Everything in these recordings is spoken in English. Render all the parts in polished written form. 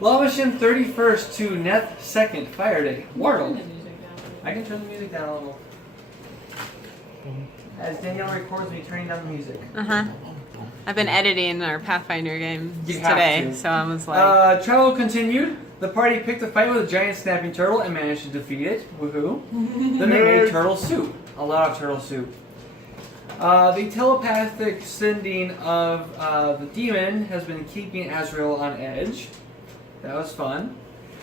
Lamashim 31st to Neth 2nd, Fire Day. Wardle. I can turn the music down a little. As Danielle records me turning down the music. I've been editing our Pathfinder games You have today, to. so I was like... Travel continued. The party picked a fight with a giant snapping turtle and managed to defeat it. Woohoo. Then they made turtle soup. A lot of turtle soup. The telepathic sending of the demon has been keeping Azrael on edge. That was fun.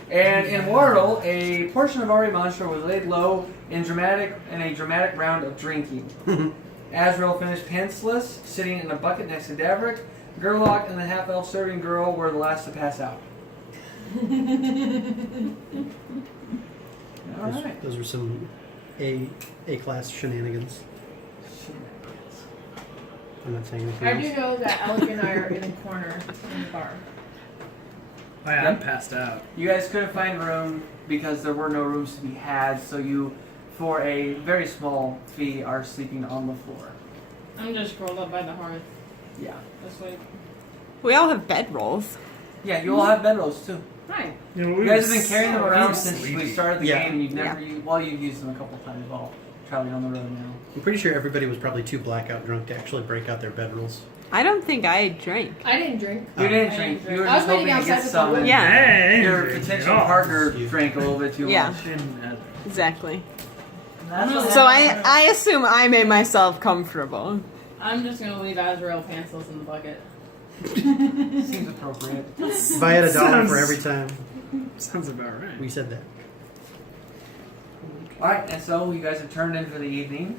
And in Wardle, a portion of Ari Monster was laid low in a dramatic round of drinking. Azrael finished pantsless, sitting in a bucket next to Davrick. Gerlock and the half-elf serving girl were the last to pass out. Alright. Those were some A-class shenanigans. I'm not saying anything I else. do know that Alec and I are in a corner in the bar. Oh, yeah, I'm passed out. You guys couldn't find room because there were no rooms to be had, so you, for a very small fee, are sleeping on the floor. I'm just curled up by the hearth. Yeah. Asleep. We all have bedrolls. Yeah, you all have bedrolls too. Hi. You guys have been carrying them around since we started the Yeah. game, and you've never you've used them a couple times while traveling on the road now. I'm pretty sure everybody was probably too blackout drunk to actually break out their bedrolls. I don't think I drank. I didn't drink. You didn't I drink. didn't You were I was just hoping waiting to get outside with some. the and Yeah. Your potential partner drank a little bit too Yeah. much. Exactly. That's So I assume I made myself comfortable. I'm just gonna leave Azrael pantsless in the bucket. seems appropriate. If I had $1 for every time Sounds about right. we said that. Alright, and so you guys have turned in for the evening.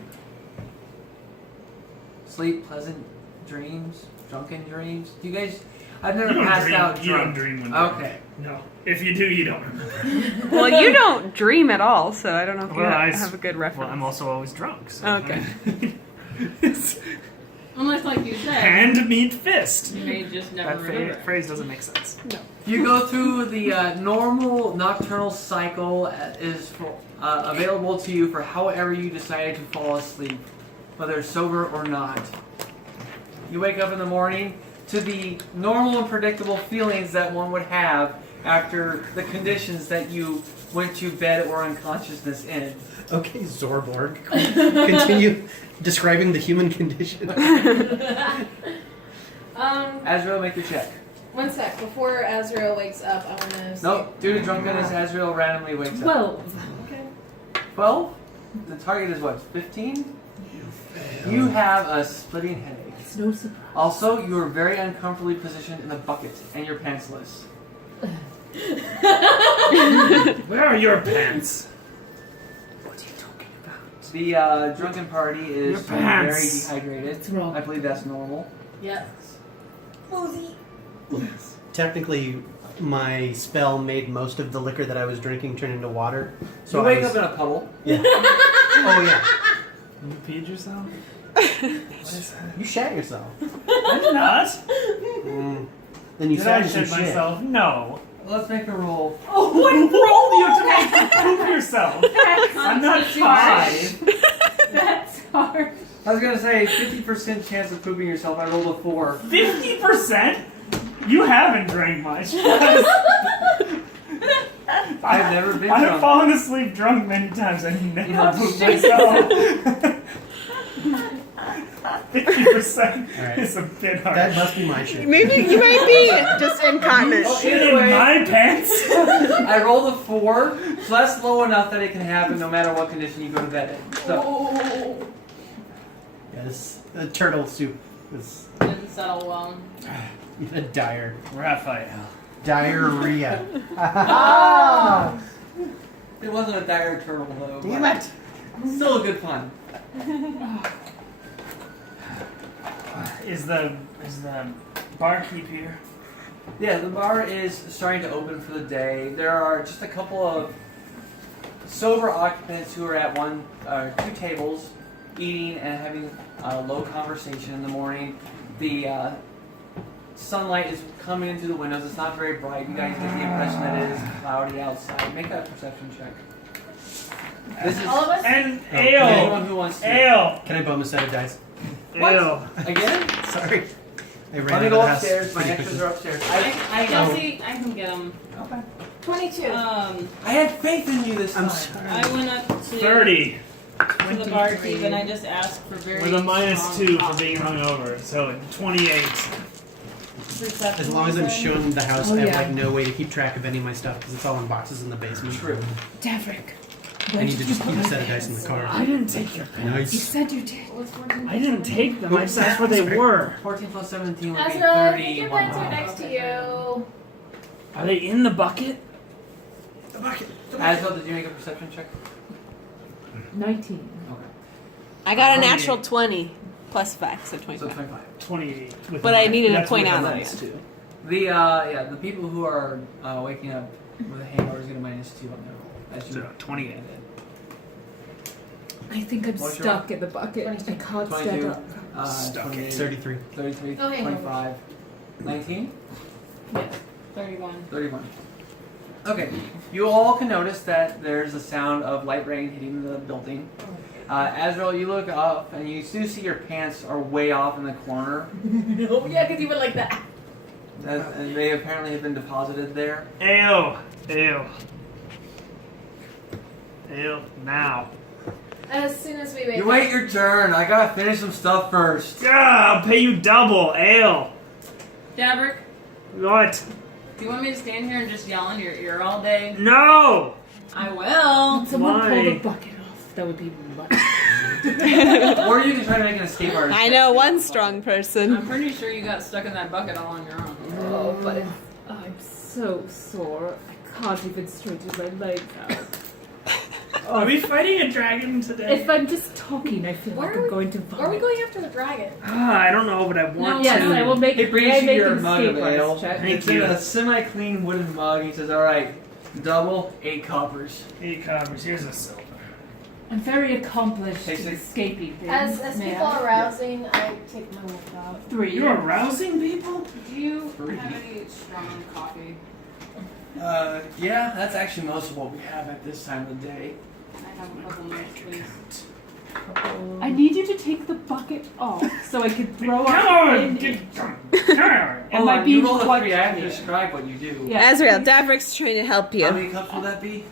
Sleep, pleasant dreams, drunken dreams. You guys, I've never passed out You drunk. don't dream when Okay. No. If you do, you don't remember. Well, you don't dream at all, so I don't know if you Well, I have a good reference. Well, I'm also always drunk. So Okay. Unless, like you said, Hand, meat, fist. you may just never That remember. phrase doesn't make sense. You go through the normal nocturnal cycle is available to you for however you decided to fall asleep, whether sober or not. You wake up in the morning to the normal and predictable feelings that one would have after the conditions that you went to bed or unconsciousness in. Okay, Zorborg. Continue describing the human condition. Azrael, make your check. One sec. Before Azrael wakes up, I wanna see. Nope, due to drunkenness, Azrael randomly wakes up. 12. Okay. 12? The target is what, 15? You have a splitting headache. It's no surprise. Also, you are very uncomfortably positioned in the bucket, and you're pantsless. Where are your pants? What are you talking about? The drunken party is Your very pants. dehydrated. It's wrong. I believe that's normal. Yep. Technically, my spell made most of the liquor that I was drinking turn into water. So You I wake was- up in a puddle. Yeah. Oh yeah. You peed yourself? You shat yourself. I did not. Then you Did sat I in some shit shit. myself? No. Let's make a roll. Oh, what role do you have to make to prove yourself? I'm not 5. That's hard. I was gonna say 50% chance of pooping yourself. I rolled a 4. 50%? You haven't drank much. I've never been I've drunk. fallen asleep drunk many times and never Yeah. pooped myself. 50% Alright. is a bit hard. That must be my shit. Maybe you might be just incontinent. Oh, Shit either in way, my pants? I rolled a 4, so that's low enough that it can happen no matter what condition you go to bed in. So, Oh. Yeah, this turtle soup is Didn't settle well. a dire Raphael. diarrhea. it wasn't a dire turtle though. Damn but it! Still a good pun. Is the barkeep here? Yeah, the bar is starting to open for the day. There are just a couple of sober occupants who are at 2 tables, eating and having a low conversation in the morning. The sunlight is coming into the windows. It's not very bright. You guys get the impression that it is cloudy outside. Make a perception check. This is All of us? And anyone ale. who wants to. Ale. Can I bonus set a dice? What? Ale. Again? Sorry. I ran Let me out of go the house upstairs. My pretty extras quickly. are upstairs. Chelsea, I can get them. Okay. 22. I had faith in you this time. I'm sorry. I went up to 30. to the barkeep and I just asked for very With a -2 strong for coffee. being hungover, so 28. As long as I'm shown the house, Oh, I have yeah. like no way to keep track of any of my stuff because it's all in boxes in the basement. True. Davrick. I need to just keep a set of dice in the car. I didn't take your You Nice. said you did. I didn't take them. I just asked where they were. 14 plus 17 would be Ezra, pick your 31. pens are next to you. Are they in the bucket? The bucket. Aswell, did you make a perception check? 19. Okay. I got a natural 20 plus 5, so So 25. 25. 28. with But a- I needed to that's point with a out that, -2. The people who are waking up with a hangover is going to -2 on their roll. As you So 28. I think I'm What's your stuck in the bucket. I can't stand 22. up. Stuck 28, 33. 33, Oh, hangover. 25, 19, Yes, 31. 31. Okay, you all can notice that there's a sound of light rain hitting the building. Azrael, you look up and you do see your pants are way off in the corner. Oh, yeah, because you went like that. And they apparently have been deposited there. Ew. Ew. Ew. Now. As soon as we wake You up. wait your turn. I gotta finish some stuff first. Yeah, I'll pay you double. Ale. Davrick, What? do you want me to stand here and just yell in your ear all day? No. I will. Someone pull Why? the bucket off. That would be much. Or you can try to make an escape artist. I know one strong person. I'm pretty sure you got stuck in that bucket all on your own. Oh, but I'm so sore. I can't even straighten my legs out. Are we fighting a dragon today? If I'm just talking, I feel Where like are I'm we- going to vomit. Where are we going after the dragon? I don't know, but I want Yes, to. I will make. He brings may I you make your an mug escape of artist ale. check? Thank It's in you. a semi-clean wooden mug. He says, "All right, double 8 coppers." 8 coppers. Here's a silver. I'm very accomplished Take in six. escaping things. As May people I? are rousing, I take my wolf out. 3. You're arousing people? Do you Free. have any strong coffee? Yeah, that's actually most of what we have at this time of the day. I have a couple more, please. I need you to take the bucket off so I can throw Come up on! in Get, it. come on! Am Hold I on, you being roll a quite 3. I have to clear? describe what you do. Yeah. Azrael, Davrick's trying to help How you. many cups will that be?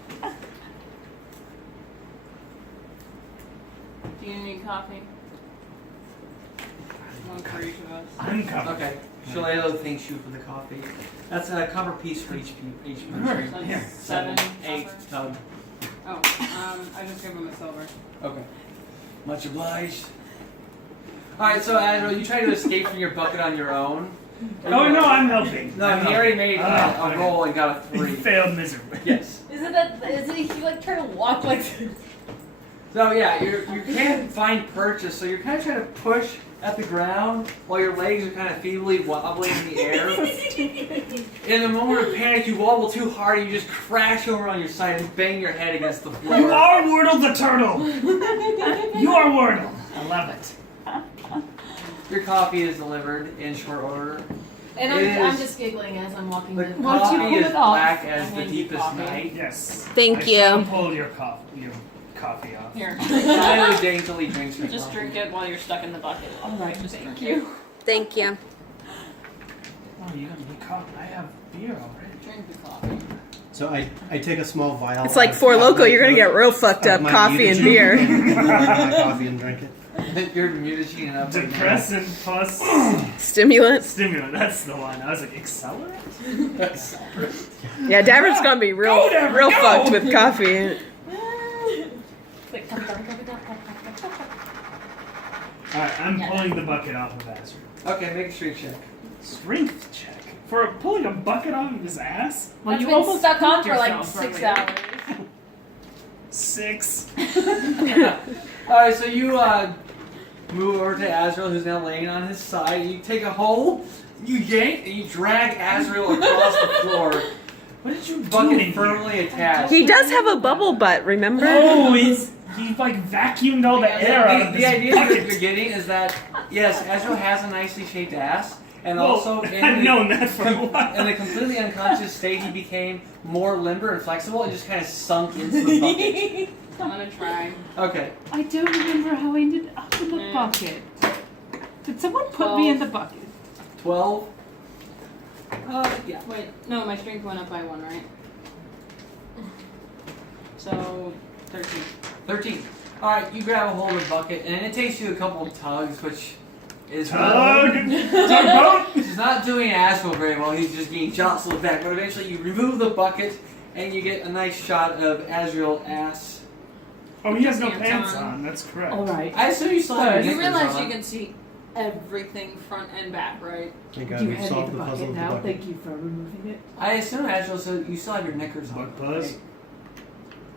Do you need coffee? One for each of us. I'm covered. Okay. Shalalo thanks you for the coffee. That's a copper piece for each person. So Here. 7, 8 copper? tub. Oh, I just gave him a silver. Okay. Much obliged. Alright, so Azrael, you try to escape from your bucket on your own. Oh no, I'm helping. No, I'm he already made helping. a roll and got a He 3. failed miserably. Yes. Is it he like trying to walk like this? So yeah, you can't find purchase, so you're kind of trying to push at the ground while your legs are kind of feebly wobbling in the air. In a moment of panic, you wobble too hard and you just crash over on your side and bang your head against the floor. You are Wordle the turtle. You are Wordle. I love it. Your coffee is delivered in short order. And It I'm is- just giggling as I'm walking The the Won't you coffee pull is it off? black as I the hand you deepest coffee. night. Yes. Thank I you. shall pull your coffee off. Here. Shalalo daintily drinks her Just coffee. drink it while you're stuck in the bucket. Alright, Just thank drink you. Thank you. Oh, you don't need coffee. I have beer already. it. Drink the coffee. So I take a small vial. It's like of- For of Loco, my- you're gonna get real fucked of up. my Coffee and mutagen beer. and my coffee and drink it. You're mutagening up right now. Depressant plus Stimulant. stimulant. That's the one. I was like, accelerant? Yeah, Davrick's gonna be real, Go, Davrick, real go! fucked with coffee. It's like, come, come, come, come, come, come, come, come. Alright, I'm pulling the bucket off of Azrael. Okay, make a strength check. Strength check. For pulling a bucket off of his ass? Well, That's you been almost stuck on cooked for like yourself 6 earlier. hours. 6. Alright, so you move over to Azrael, who's now laying on his side. You take a hold, you yank, and you drag Azrael across the floor. What did you do in Bucket here? firmly attached. He does have a bubble butt, remember? Oh, he like vacuumed all the air out of The this idea that bucket. you're getting is that, yes, Azrael has a nicely shaped ass, and Well, also I've known that for a while. in a completely unconscious state, he became more limber and flexible and just kind of sunk into the bucket. I'm gonna try. Okay. I don't remember how I ended up in the bucket. Did someone put me in the bucket? 12. Yeah. Wait, no, my strength went up by 1, right? So, 13. 13. Alright, you grab a hold of the bucket, and it takes you a couple of tugs, which is Tugboat! He's not doing Astral very well, he's just getting jostled back. But eventually you remove the bucket, and you get a nice shot of Azrael ass. Oh, he has no Pants pants on. on. That's correct. Alright. I assume you still have your You knickers realize on. you can see everything front and back, right? Thank Do God you we've hand me solved the the puzzle bucket of the now? bucket. Thank you for removing it. I assume Azrael, so you still have your knickers on. Bug buzz?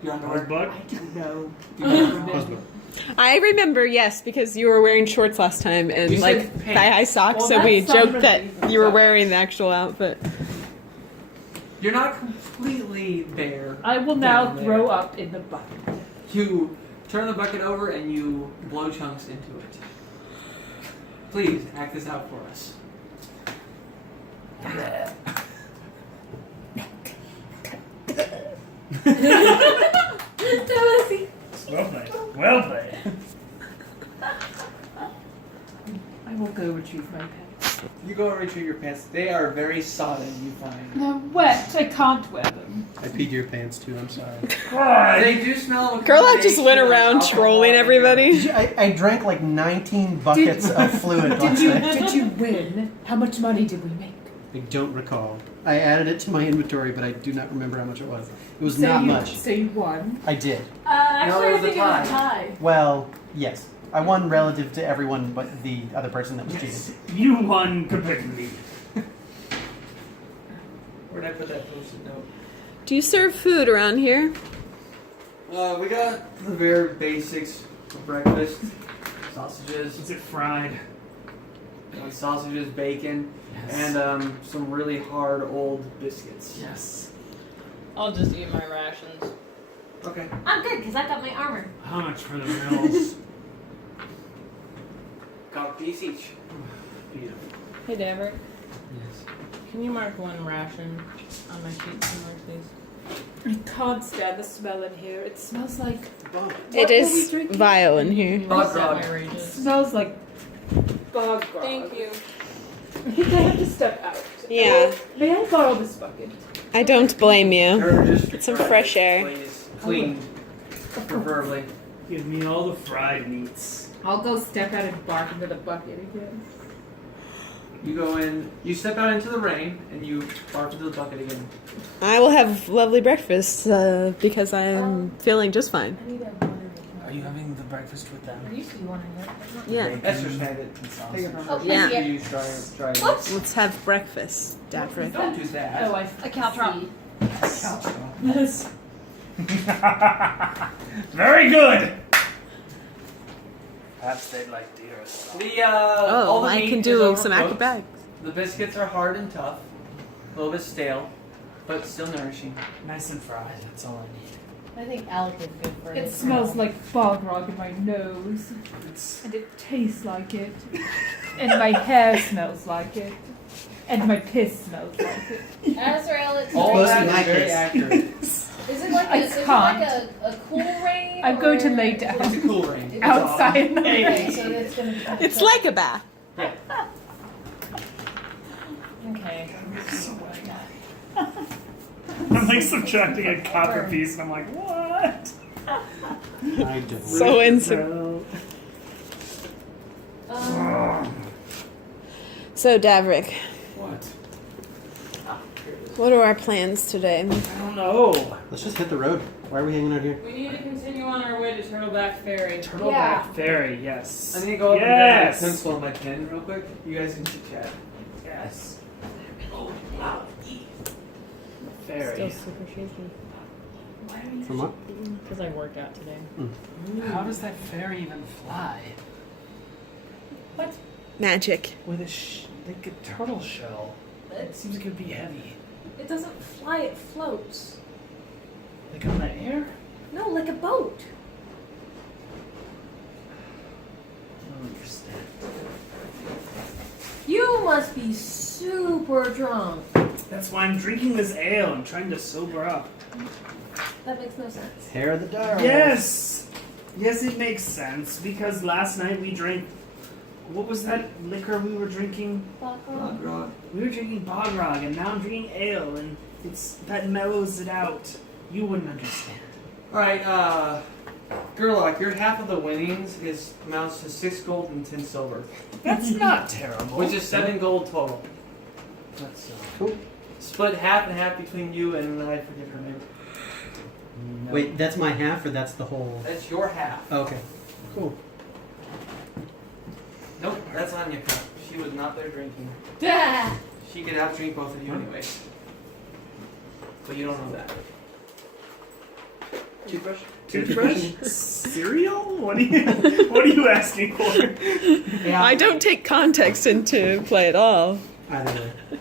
Your underwear. Bug? I don't know. You don't know. Puzzle. I remember, yes, because you were wearing shorts last time and You like said pants. thigh-high socks, Well, so we that's some joked that relief. you were wearing the actual outfit. You're not completely bare. I will now down there. throw up in the bucket. You turn the bucket over and you blow chunks into it. Please act this out for us. Well played. Well played. I will go retrieve my pants. You go and retrieve your pants. They are very sodden, you find. They're wet. I can't wear them. I peed your pants too, I'm sorry. God. They do smell of Girl, I just went combination of around alcohol trolling and everybody. I drank like 19 buckets of fluid last night. Did you win? How much money did we make? I don't recall. I added it to my inventory, but I do not remember how much it was. It was So not you, much. So you won. I did. Actually, it I was a think it was a tie. tie. Well, yes. I won relative to everyone but the other person that was Yes. cheating. You won compared to me. Where'd I put that post-it note? Do you serve food around here? We got the very basics for breakfast. Sausages, Is it fried? sausages, bacon, and some really hard old biscuits. Yes. I'll just eat my rations. Okay. I'm good because I got my armor. How much for the meals? Got a piece each. Beautiful. Hey, Davert, Yes. can you mark one ration on my sheet somewhere, please? I can't stand the smell in here. It smells like. It What were we is drinking? vile in here. Bog Reset grog. my It rages. smells like bog grog. Thank you. I think I have to step out. Yeah. May I borrow this bucket? I don't blame you. Or just Some fresh air. Please. Clean, preferably. Give me all the fried meats. I'll go step out and bark into the bucket again. You go in, you step out into the rain, and you bark into the bucket again. I will have lovely breakfast because I am feeling just fine. I need a water. Are you having the breakfast with them? There used to be one in there. Yeah. Esther's had it and sausage. Oh, Yeah. yeah. You try it. Let's have breakfast, Davrick. Don't do that. Oh, a caltrop. Yes. Very good. Perhaps they'd like deer as well. The all Oh, the I meat can is do some overcooked. acrobatics. The biscuits are hard and tough, a little bit stale, but still nourishing. Nice and fried, that's all I need. I think Alec is good for It smells like bog grog in my nose. It's And it tastes like it. And my hair smells like it. And my piss smells like it. Azrael, it's All Close that to is my very case. accurate. Is it like I a, is it can't. like a cool rain? I'm going to or- lay down. It's a cool rain. It's Outside in the Okay, rain. so it's gonna be. It's like a bath. Okay. I'm like subtracting a copper piece, and I'm like, what? I don't. So insane. So, Davrick, What? what are our plans today? I don't know. Let's just hit the road. Why are we hanging out here? We need to continue on our way to Turtleback Ferry. Turtleback Ferry, yes. I need to go up and grab Yes. my pencil and my pen real quick. You guys can chit chat. Yes. Still Ferry. super shaky From what? because I worked out today. How does that fairy even fly? Magic. With a like a turtle shell. It seems like it'd be heavy. It doesn't fly, it floats. Like on the air? No, like a boat. I don't understand. You must be super drunk. That's why I'm drinking this ale. I'm trying to sober up. That makes no sense. Hair of the dire. Yes! Yes, it makes sense because last night we drank What was that liquor we were drinking? Grog. We were drinking Bogrog, and now I'm drinking ale, and that mellows it out. You wouldn't understand. Alright, Gerlach, your half of the winnings amounts to 6 gold and 10 silver. That's not terrible. Which is 7 gold total. That's Cool. Split half and half between you and I forget her name. no. Wait, that's my half or that's the whole? That's your half. Okay. Cool. Nope, that's Anya. She was not there drinking. Ah. She could outdrink both of you anyway. But you don't know that. Toothbrush? Toothbrush? Cereal? What are you asking for? Yeah. I don't take context into play at all. Either way.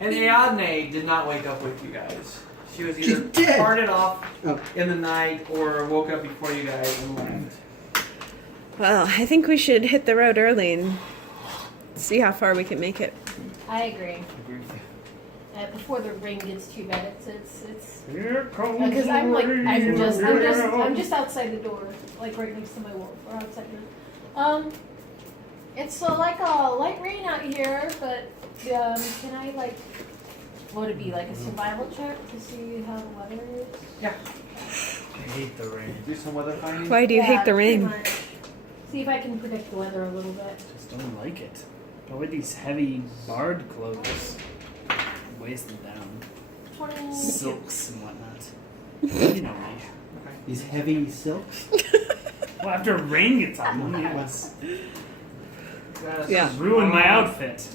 And Ariadne did not wake up with you guys. She was She's either dead. parted off Oh. in the night or woke up before you guys and left. Well, I think we should hit the road early and see how far we can make it. I agree. Before the rain gets too bad, it's Here comes because I'm the just outside the door, like right next to my wall, or outside the. It's like a light rain out here, but can I like, what would it be, like a survival check to see how the weather is? Yeah. I hate the rain. Do some weather finding. Why do you hate the pretty rain? much. See if I can predict the weather a little bit. Just don't like it. But with these heavy bard clothes, weighs them down. 20. Silks and whatnot. You know me. These heavy silks. Well, after rain gets on them, yes. Yeah. Ruin my outfit.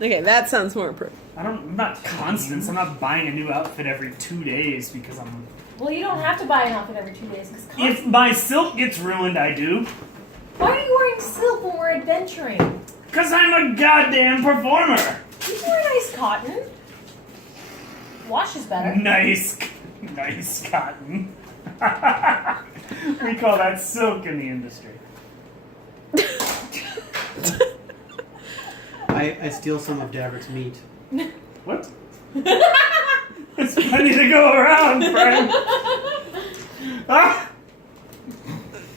Okay, that sounds more approved. I'm not constant. I'm not buying a new outfit every 2 days because I'm. Well, you don't have to buy an outfit every 2 days because. If my silk gets ruined, I do. Why are you wearing silk when we're adventuring? Cause I'm a goddamn performer. You wear nice cotton. Wash is better. Nice cotton. We call that silk in the industry. I steal some of Davrick's meat. What? There's plenty to go around, friend. Ah!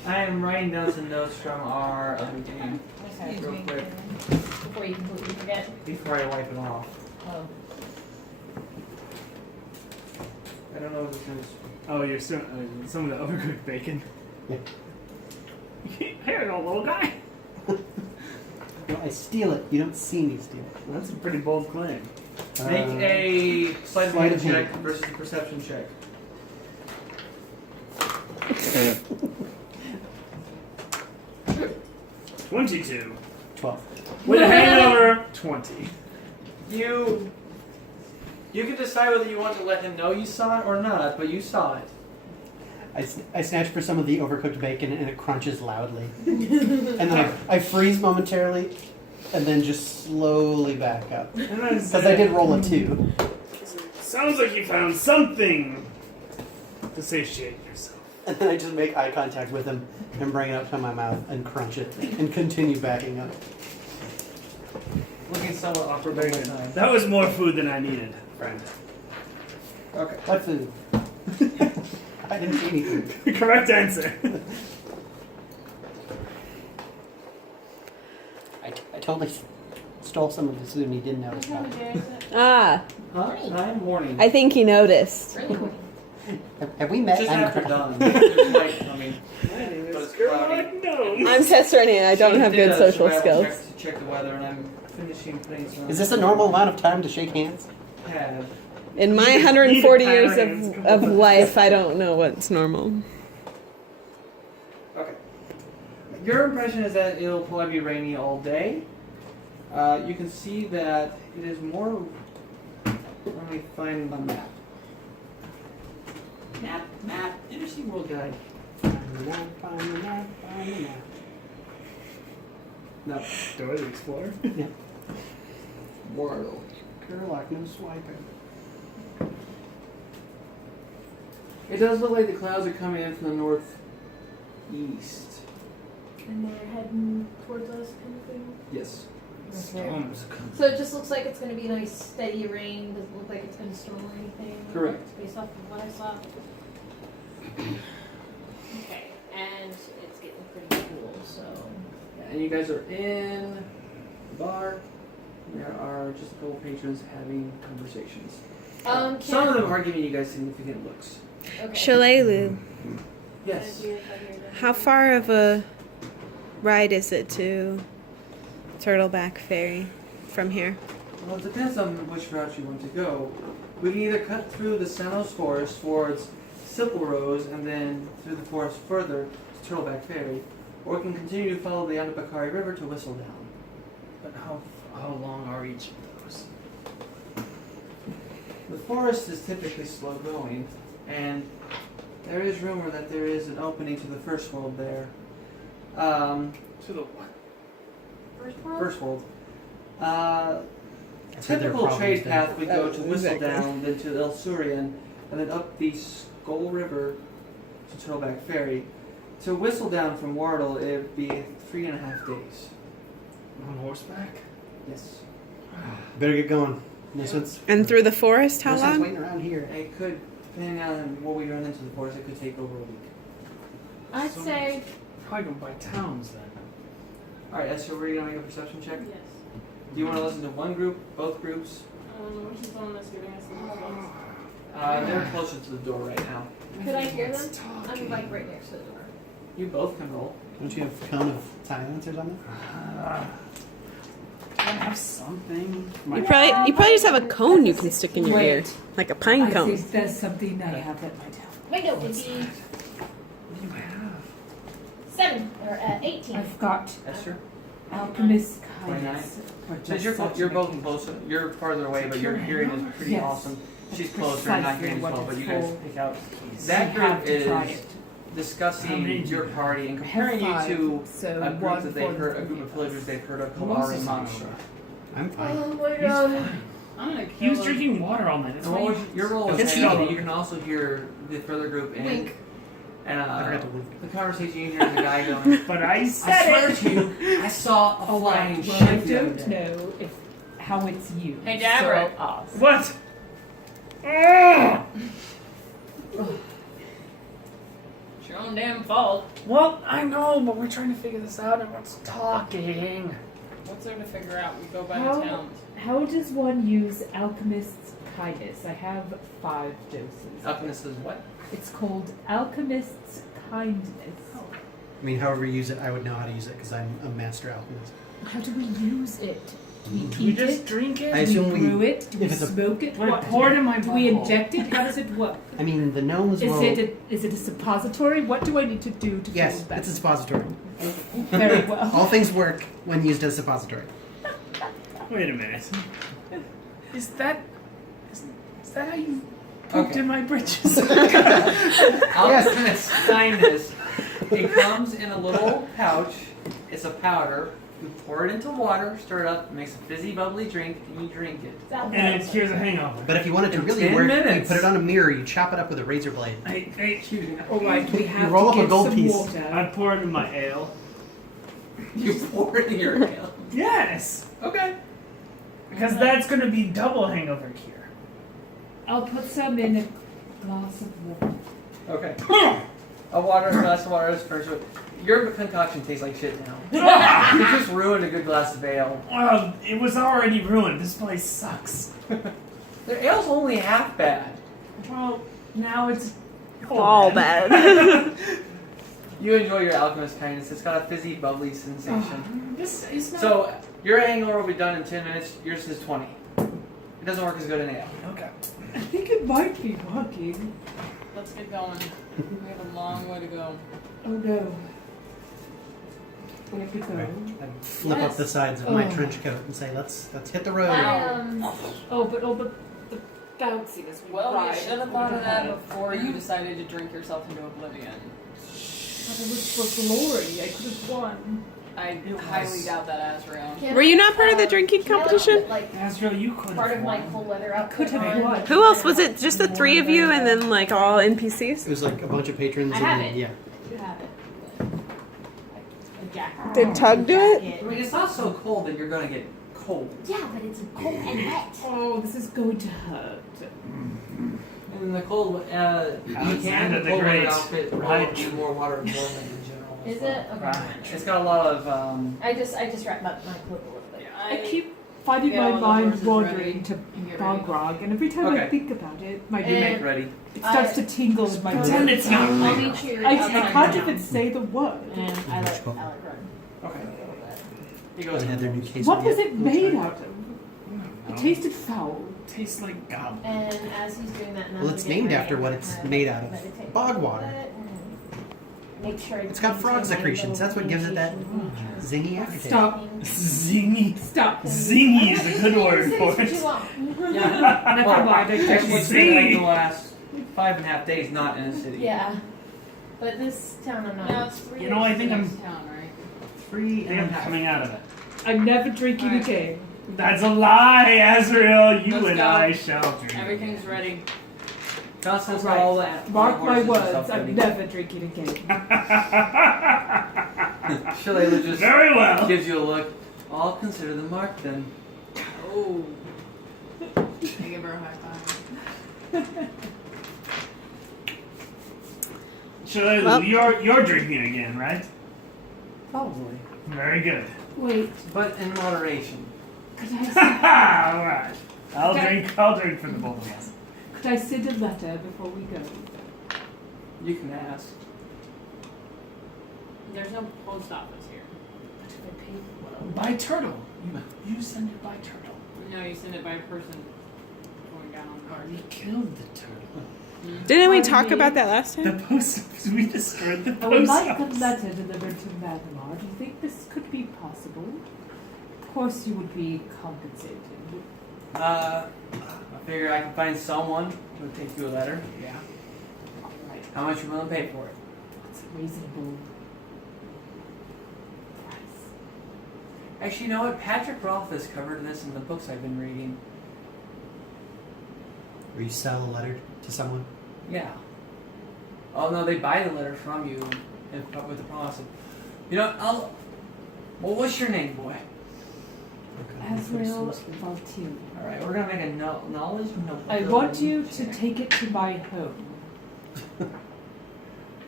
I am writing down some notes from our other game Okay. real quick Before you completely forget. before I wipe it off. Oh. I don't know what this is. Oh, you're still some of the overcooked bacon. Yeah. Here, old little guy. No, I steal it. You don't see me steal it. That's a pretty bold claim. Make a sleight of Sleight hand of check hand. versus perception check. 22. 12. With a hangover, 20. You can decide whether you want to let him know you saw it or not, but you saw it. I snatch for some of the overcooked bacon and it crunches loudly. And then I freeze momentarily and then just slowly back up. Because I did roll a 2. Sounds like you found something to satiate yourself. And then I just make eye contact with him and bring it up to my mouth and crunch it and continue backing up. Looking somewhat awkward the whole time. That was more food than I needed, friend. Okay. What food? I didn't see anything. Correct answer. I totally stole some of his food and he didn't notice What time that. of day is it? Ah, Huh? Time? Morning. I think he noticed. Really? Have we met? Just I'm after cr- dawn. There's light coming. My name But is it's cloudy. No. I'm test running and I don't She have did good a social survival skills. check to check the weather, and I'm finishing putting some. Is this a normal amount of time to shake hands? Have. In my Need to 140 years patterns. of life, I don't know what's normal. Okay. Your impression is that it'll probably be rainy all day. You can see that it is more. Let me find the map. Map. Interesting world guide. No. Dora the Explorer. World. Gerlach, no swiping. It does look like the clouds are coming in from the northeast. And they're heading towards us, kind of thing. Yes. Storms come. So it just looks like it's going to be nice, steady rain. Doesn't look like it's going to storm or anything. Correct. Based off of what I saw. Okay, and it's getting pretty cool, so. Yeah, and you guys are in the bar. There are just a couple patrons having conversations. Some of them are giving you guys significant looks. Okay. Shalelu, Yes. how far of a ride is it to Turtleback Ferry from here? Well, it depends on which route you want to go. We can either cut through the Sanos Forest towards Simple Rose and then through the forest further to Turtleback Ferry, or we can continue to follow the Anapakari River to Whistledown. But how long are each of those? The forest is typically slow going, and there is rumor that there is an opening to the First World there. To the what? First World. I've heard there are Typical problems trade there. path would go to Exactly. Whistledown, then to El Surian, and then up the Skull River to Turtleback Ferry. To Whistledown from Wardle, it would be 3.5 days. On horseback? Yes. Better get going. No sense. And through the forest, how No sense long? waiting around here. It could, depending on what we run into the forest, it could take over a week. I'd So say. Probably going by towns then. Alright, Esther, were you going to make a perception check? Yes. Do you want to listen to one group, both groups? Which is the one that's giving us the results? They're closer to the door right now. Could I hear them? I'm like right next to the door. You both can roll. Don't you have Cone of Silence or something? I have something. You probably just have a cone you can stick in your ear, like a pine I cone. think that's something I have at my town. Wait, no, it'd be What do you have? 7 or 18. I've got Esther? alchemist 29. kindness. but Since just such you're a both vacation. closer, you're farther away, but your hearing is pretty Yes. awesome. She's That's closer and not precisely hearing as what well, but it's you guys for. pick out. You That have group to try is it. How many discussing do your you have? party and I have comparing you five, to so a group one that they've for heard, a the group of villagers they've heard of Who called else is on Arimansha. I'm fine. Oh my He's god. fine. I'm gonna He was kill him. drinking water all night. That's And why what was your role was It's heavy, not- but you can also hear the further group in. Wink. And I forgot to wink. the conversation you hear is a guy going, But I I said swear it. to you, I saw a Oh, flying right. Well, ship I the other don't day." know if how it's used. Hey, Dabber. So I'll ask. What? Ah! It's your own damn fault. Well, I know, but we're trying to figure this out. Everyone's talking. What's there to figure out? We go by How- the towns. How does one use alchemist's kindness? I have 5 doses. Alchemist is what? It's called alchemist's kindness. I mean, however you use it, I would know how to use it because I'm a master alchemist. How do we use it? Do we Do we eat just it? drink it? I Do assume we we- brew it? Do we if it's a- smoke it? Well, I What? poured in my Do we butthole. inject it? How does it work? I mean, the gnomes will. Is it a suppository? What do I need to do to Yes, feel better? it's a suppository. Very well. All things work when used as suppository. Wait a minute. Is that how you pooped Okay. in my britches? Alchemist kindness. It comes in a little pouch. It's a powder. You pour it into water, stir it up, it makes a fizzy, bubbly drink, and you drink it. And it cures a hangover. But if you want it to In really 10 work, minutes. you put it on a mirror, you chop it up with a razor blade. Hey, All right, we have roll to up a get gold some piece. water. I poured in my ale. You pour it in your ale. Yes, Okay. because that's going to be double hangover cure. I'll put some in a glass of water. Okay. A glass of water is first. Your concoction tastes like shit now. You just ruined a good glass of ale. Well, it was already ruined. This place sucks. Their ale's only half bad. Well, now it's All bad. You enjoy your alchemist kindness. It's got a fizzy, bubbly sensation. This is not. So your hangover will be done in 10 minutes. Yours is 20. It doesn't work as good in ale. Okay. I think it might be working. Let's get going. We have a long way to go. Oh no. We have to go. I'd flip Yes. up the sides of my Oh. trench coat and say, "Let's hit the road." Oh, but the bouncing is Well, you right. should have thought of that before you decided to drink yourself into oblivion. But it was for glory. I could have won. I highly doubt that, Azrael. Were you not part of the drinking competition? Like Azrael, you could part have of my won. cool leather outfit. Could have on. won. Who else was it? Just the 3 of you, and then like all NPCs. It was like a bunch of patrons. I and have then, it. Yeah. You have it. A jacket. Did Tug do it? I mean, it's not so cold that you're going to get cold. Yeah, but it's cold and wet. Oh, this is going to hurt. In the cold, you can the cold weather Great. outfit Right. will be more water absorbent in general. Is so. it? Okay. It's got a lot of. I just wrapped up my cloak a little bit. I keep finding Yeah, my all the mind horses wandering ready. to Get bog ready. grog, and every time I Okay. think about it, my You make ready. it starts to tingle in my Pretend brain. it's not I'll real. meet you I outside can't now. even say the word. And I like run. Okay. He goes. Another new case. What of was it. it made out of? It No. tasted foul. Tastes like goblin. And as he's doing that, Well, it's named after what it's made out of. Bog water. Make sure It's got frog secretions. That's what gives it that zingy aftertaste. Stop. Zingy. Stop. Zingy is a good word for What you it. want. Yeah. Never mind. I Actually, can't it's See? been like the last 5.5 days not in a city. Yeah. But this town I'm not. No, it's 3 You know, I days think to I'm- next town, right? Three I think and a I'm half. coming out of it. I'm never drinking Alright. again. That's a lie, Azrael. You Let's and go. I shall drink. Everything's ready. Constance got Right. all that. Mark all my horses and words, stuff I'm ready. never drinking again. Shalala just Very well. gives you a look. I'll consider the mark then. Oh. I give her a high five. Shalala, Well- you're drinking again, right? Probably. Very good. Wait, But in moderation. could I All right. I'll Okay. drink for the both of us. could I send a letter before we go? You can ask. There's no post office here. But if I pay for By turtle. You send it by turtle. No, you send it by person going down on the card. We killed the turtle. Didn't we Pardon talk me? about that last The time? post office. We destroyed the I would post like a office. letter delivered to Magnamar. Do you think this could be possible? Of course you would be compensated. I figure I can find someone who would take you a letter. Yeah. Alright, How much you willing to pay for it? what's a reasonable price? Actually, you know what? Patrick Roth has covered this in the books I've been reading. Where you sell a letter to someone. Yeah. Oh no, they buy the letter from you and with the promise of, you know, well, what's your name, boy? Azrael Valtieri. All right, we're gonna make a knowledge note. I want you to take it to my home.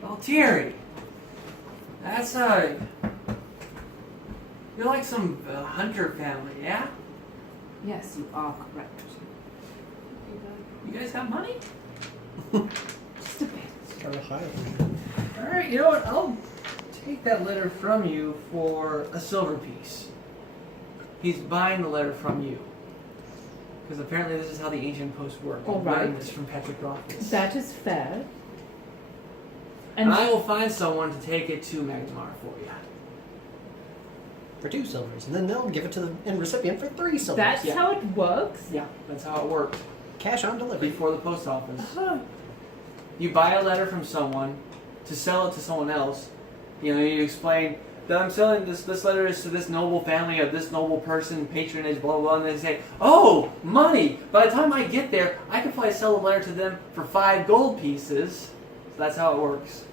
Valtieri. That's you're like some hunter family, yeah? Yes, you are correct. You guys got money? Just a bit. All right, you know what? I'll take that letter from you for a silver piece. He's buying the letter from you. Because apparently this is how the ancient post worked. All I'm buying right. this from Patrick Rothfuss. That is fair. And I will find someone to take it to Magnamar for you. For 2 silvers, and then they'll give it to the end recipient for 3 silvers. That's Yeah. how it works. Yeah, that's how it worked. Cash on delivery. Before the post office. Huh. You buy a letter from someone to sell it to someone else. You know, you explain that I'm selling this letter is to this noble family of this noble person, patronage, blah, blah, blah. And they say, oh, money. By the time I get there, I could probably sell a letter to them for 5 gold pieces. So that's how it works.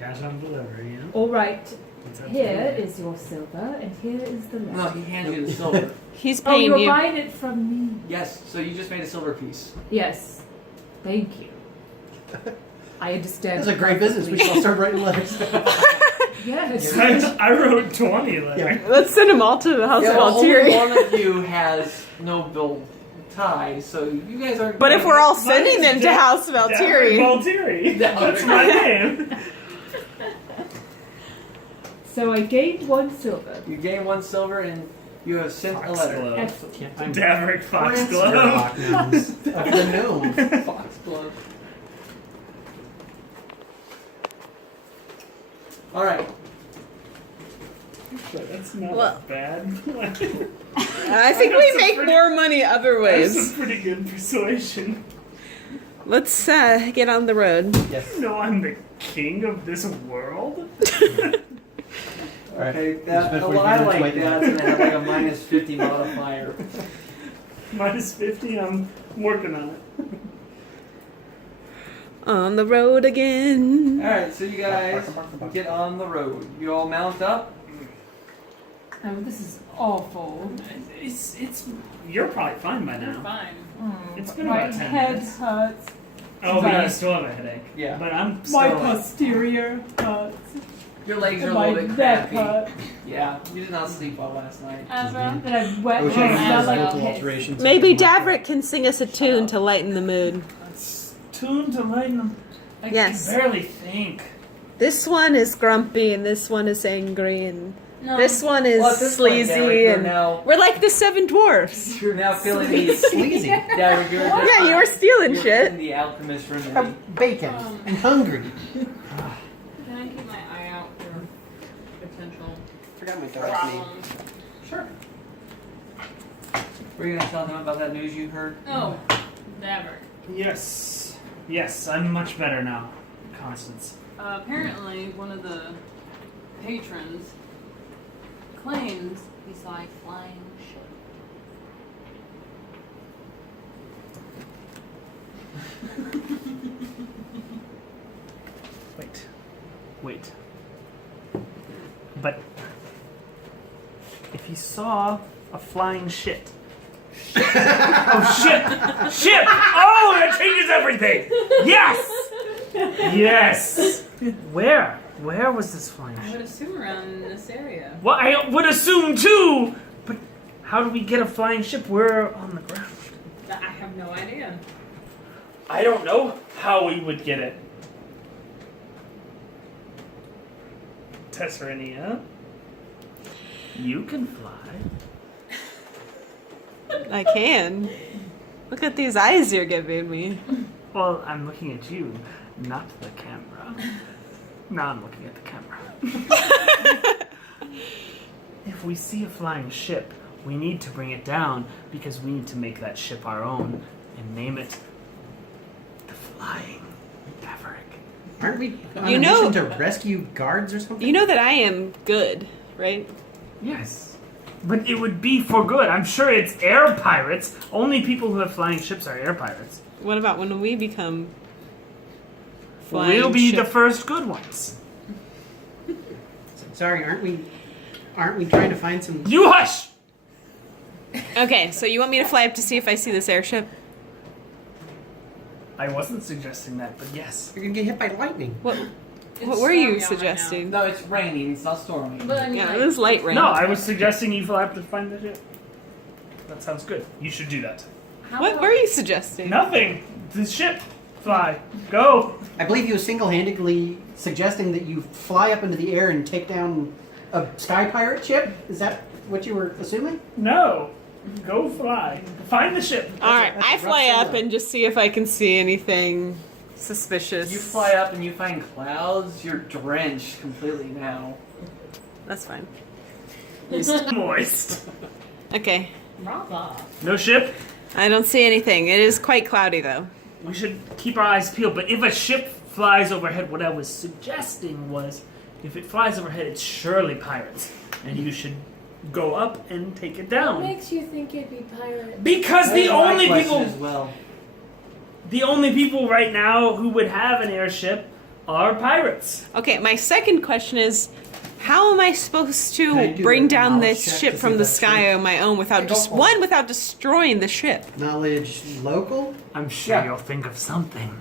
Cash on delivery, yeah. All right. That's up to Here you. is your silver, and here is the letter. No, he hands you the silver. He's Oh, paying you're you. buying it from me. Yes, so you just made a silver piece. Yes. Thank you. I understand. That's a great business. We should all start writing letters. Yes. I wrote 20 letters. Yeah. Let's send them all to the House Yeah, of well, only Altieri. one of you has noble ties, so you guys aren't. But if we're all Mine sending is them to Dav- House of Altieri. Valtieri. That's my name. So I gained 1 silver. You gain 1 silver and you have sent a letter. Foxglove. Excellent. Can't find Daverick Foxglove. Sherlock gnomes of the gnome. Foxglove. All right. That's not Well- bad. I think we make more money other That's ways. some pretty good persuasion. Let's get on the road. Yes. No, I'm the king of this world. All right. Okay, We that, spent a 40 lie minutes like waiting. that's gonna have like a minus 50 modifier. Minus 50, I'm working on it. On the road again. All right, so you guys get on the road. You all mount up. Oh, this is awful. You're probably fine by You're now. fine. It's been My about 10 head minutes. hurts. Oh, but you still have a headache. Yeah. But I'm My still. posterior hurts. Your legs are And a my little bit neck crampy. hurts. Yeah, you did not sleep well last night. Ezra? And I'm wet. I wish I and could smell use like local piss. alterations. Maybe Daverick can sing us a tune to lighten the mood. It's tuned to lighten them. I Yes. can barely think. This one is grumpy and this one is angry and No. this one is Well, at this point, sleazy Derek, you're and now we're like the Seven Dwarfs. you're now feeling the Sleazy. Yeah, you're Yeah, you were stealing you're shit. in the alchemist room. Bacon. And hungry. Can I keep my eye out for potential Forgot my dog's name. problems? Sure. Were you gonna tell them about that news you heard? Oh, Daverick. Yes. Yes, I'm much better now, Constance. Apparently, one of the patrons claims he saw a flying ship. Wait. But if he saw a flying shit. Oh, ship! Ship! Oh, that changes everything! Yes! Yes! Where? Where was this flying I ship? would assume around this area. Well, I would assume too! But how do we get a flying ship? We're on the ground. I have no idea. I don't know how we would get it. Tesserinia, you can fly. I can. Look at these eyes you're giving me. Well, I'm looking at you, not the camera. Now I'm looking at the camera. If we see a flying ship, we need to bring it down because we need to make that ship our own and name it the Flying Maverick. Aren't we on You a know- mission to rescue guards or something? You know that I am good, right? Yes. But it would be for good. I'm sure it's air pirates. Only people who have flying ships are air pirates. What about when we become flying We'll be the ship? first good ones. Sorry, aren't we trying to find some? You hush! Okay, so you want me to fly up to see if I see this airship? I wasn't suggesting that, but yes. You're gonna get hit by lightning. What It's What were you stormy out right suggesting? No, it's raining. It's not storming. But I mean, Yeah, like, it was light rain. No, I was suggesting you fly up to find the ship. That sounds good. You should do that. how What about- were you suggesting? Nothing. The ship. Fly. Go. I believe you were single-handedly suggesting that you fly up into the air and take down a sky pirate ship. Is that what you were assuming? No. Go fly. Find the ship. All right, that's a I rough fly up solo. and just see if I can see anything suspicious. You fly up and you find clouds. You're drenched completely now. That's fine. Moist. Okay, Bravo. No ship. I don't see anything. It is quite cloudy though. We should keep our eyes peeled. But if a ship flies overhead, what I was suggesting was, if it flies overhead, it's surely pirates, and you should go up and take it What down. makes you think it'd be pirates? Because the That's my only question people, as well. the only people right now who would have an airship are pirates. Okay, my second question is, how am I supposed Can I to do bring a down knowledge this check ship to see from if the that's sky true? on my own without Yeah, go just for one without destroying the ship? Knowledge local? I'm sure Yeah. you'll think of something.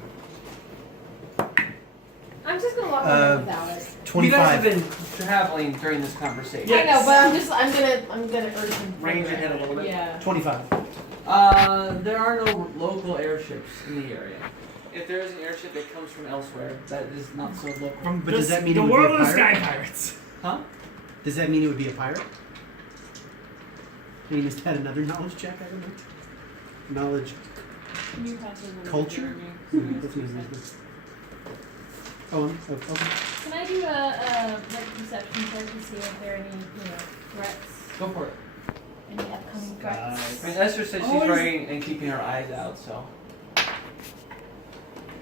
I'm just gonna walk around without it. You guys have 25. been traveling during this conversation. Yeah. I know, but I'm gonna urge him. Range further. ahead a little bit. Yeah. 25. There are no local airships in the area. If there is an airship that comes from elsewhere, that is not so local. But does that mean the it would be a world of the sky pirate? pirates? Huh? Does that mean it would be a pirate? I mean, is that another knowledge check? I don't know. Knowledge. Can you pass over to Culture? Jeremy? That's my business. Oh, okay. Can I do a like perception check to see if there are any threats, Go for it. any upcoming threats? I mean, Esther said she's Oh, is- writing and keeping her eyes out, so.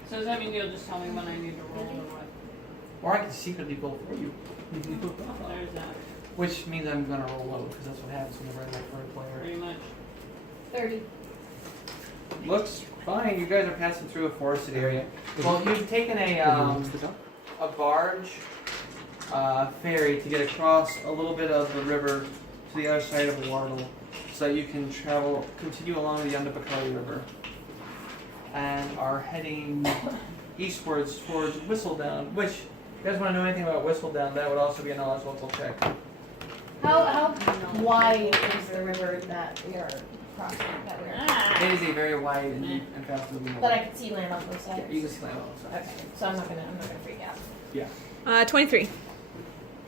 So does that mean you'll just tell me when I need to roll or what? Or I can secretly roll for you. There's that, Which means I'm gonna roll low, because that's what happens whenever I roll for a player. pretty much. 30. Looks fine. You guys are passing through a forested area. Well, you've taken a barge ferry to get across a little bit of the river to the other side of Wardle, so that you can continue along the Yundabakari River, and are heading eastwards towards Whistledown. Which, if you guys want to know anything about Whistledown, that would also be a knowledge local check. How wide is the river that we are crossing? That we are. It is a very wide and fast moving But I river. can see land on both sides. You can see land on both sides. Okay, so I'm not gonna freak out. Yeah. 23.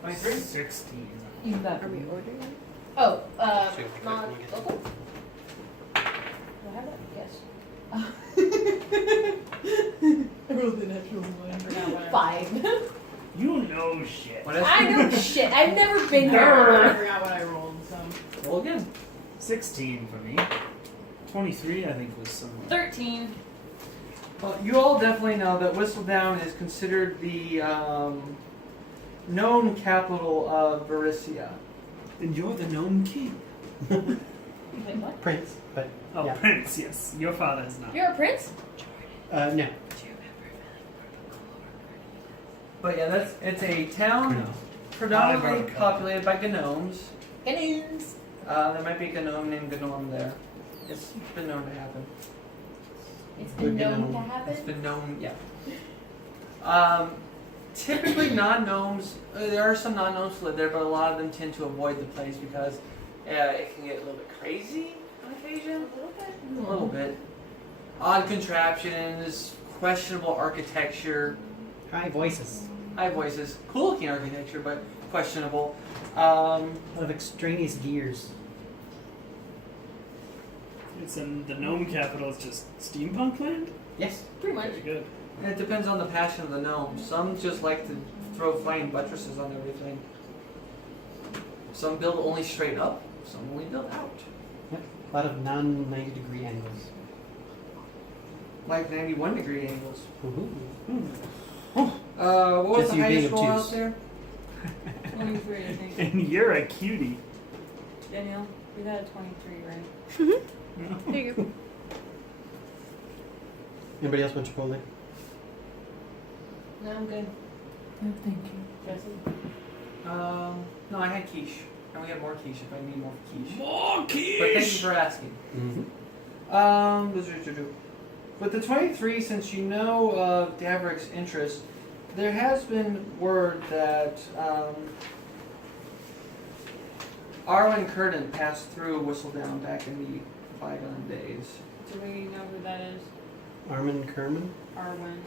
23? 16. In that Are we ordering it? Oh, Sure, okay, not let me get local. Do I have that? Yes. I rolled the natural I forgot what 5. You know shit. What is I know shit. I've never been I there. forgot what I rolled, so. Roll again. 16 for me. 23, I think, was somewhere. 13. Well, you all definitely know that Whistledown is considered the gnome capital of Varissia. And you're the gnome king. Wait, what? Prince, but Oh, yeah. Prince, yes. Your father is not. You're a prince? No. But yeah, it's a town No. predominantly populated by gnomes. Gnomes. There might be a gnome named Gnome there. It's been known to happen. It's been Good known to gnome. It's happen. been known, yeah. Typically, non-gnomes. There are some non-gnomes who live there, but a lot of them tend to avoid the place because it can get a little bit crazy on occasion. A little bit. Odd contraptions, questionable architecture, High voices. high voices, cool-looking architecture, but questionable. A lot of extraneous gears. It's in the gnome capital. It's just steampunk land? Yes. Pretty much. Very good. And it depends on the passion of the gnome. Some just like to throw flying buttresses on everything. Some build only straight up. Some only build out. Yep. A lot of non-90-degree angles. Like 91-degree angles. Woohoo. What was Just the you being highest roll obtuse. out there? 23, I think. And you're a cutie. Danielle, we got a 23, right? There you go. Anybody else want Chipotle? No, I'm good. No, thank you. Jesse? No, I had quiche. And we have more quiche if I need more quiche. More But thank you for asking. Mm-hmm. With the 23, since you know of Davrick's interest, there has been word that Arwen Curtin passed through Whistledown back in the bygone days. Do we know who that is? Armin Kerman? Arwen.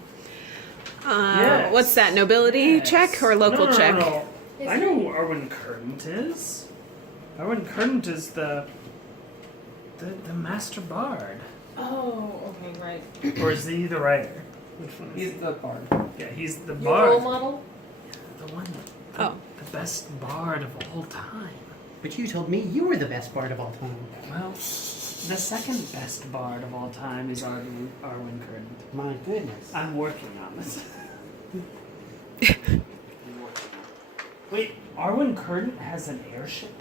Yes. What's that, nobility Yes. check or local no, check? No. Is I it- know who Arwen Curdant is. Arwen Curdant is the master bard. Oh, okay, right. Or is he the writer? Which one is He's he? the bard. Yeah, he's the Your role bard. model? The one, Oh. the best bard of all time. But you told me you were the best bard of all time. Well, the second best bard of all time is Arwen Curdant. My goodness. I'm working on this. Wait, Arwen Curdant has an airship?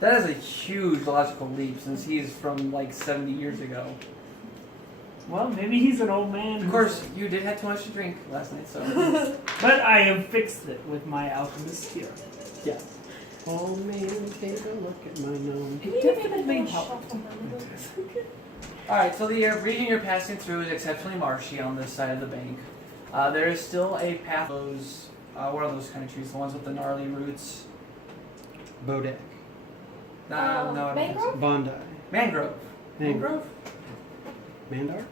That is a huge logical leap since he's from like 70 years ago. Well, maybe he's an old man. Of course, you did have too much to drink last night, so. But I have fixed it with my alchemist here. Yeah. Oh man, take a look at my gnome. Can you give me Definitely the help. shuffle? Alright, so the region you're passing through is exceptionally marshy on this side of the bank. There is still a path. Those, what are those kind of trees? The ones with the gnarly roots? Bodek. No, I don't think mangrove? so. Bondi. Mangrove. Mangrove. Mandar?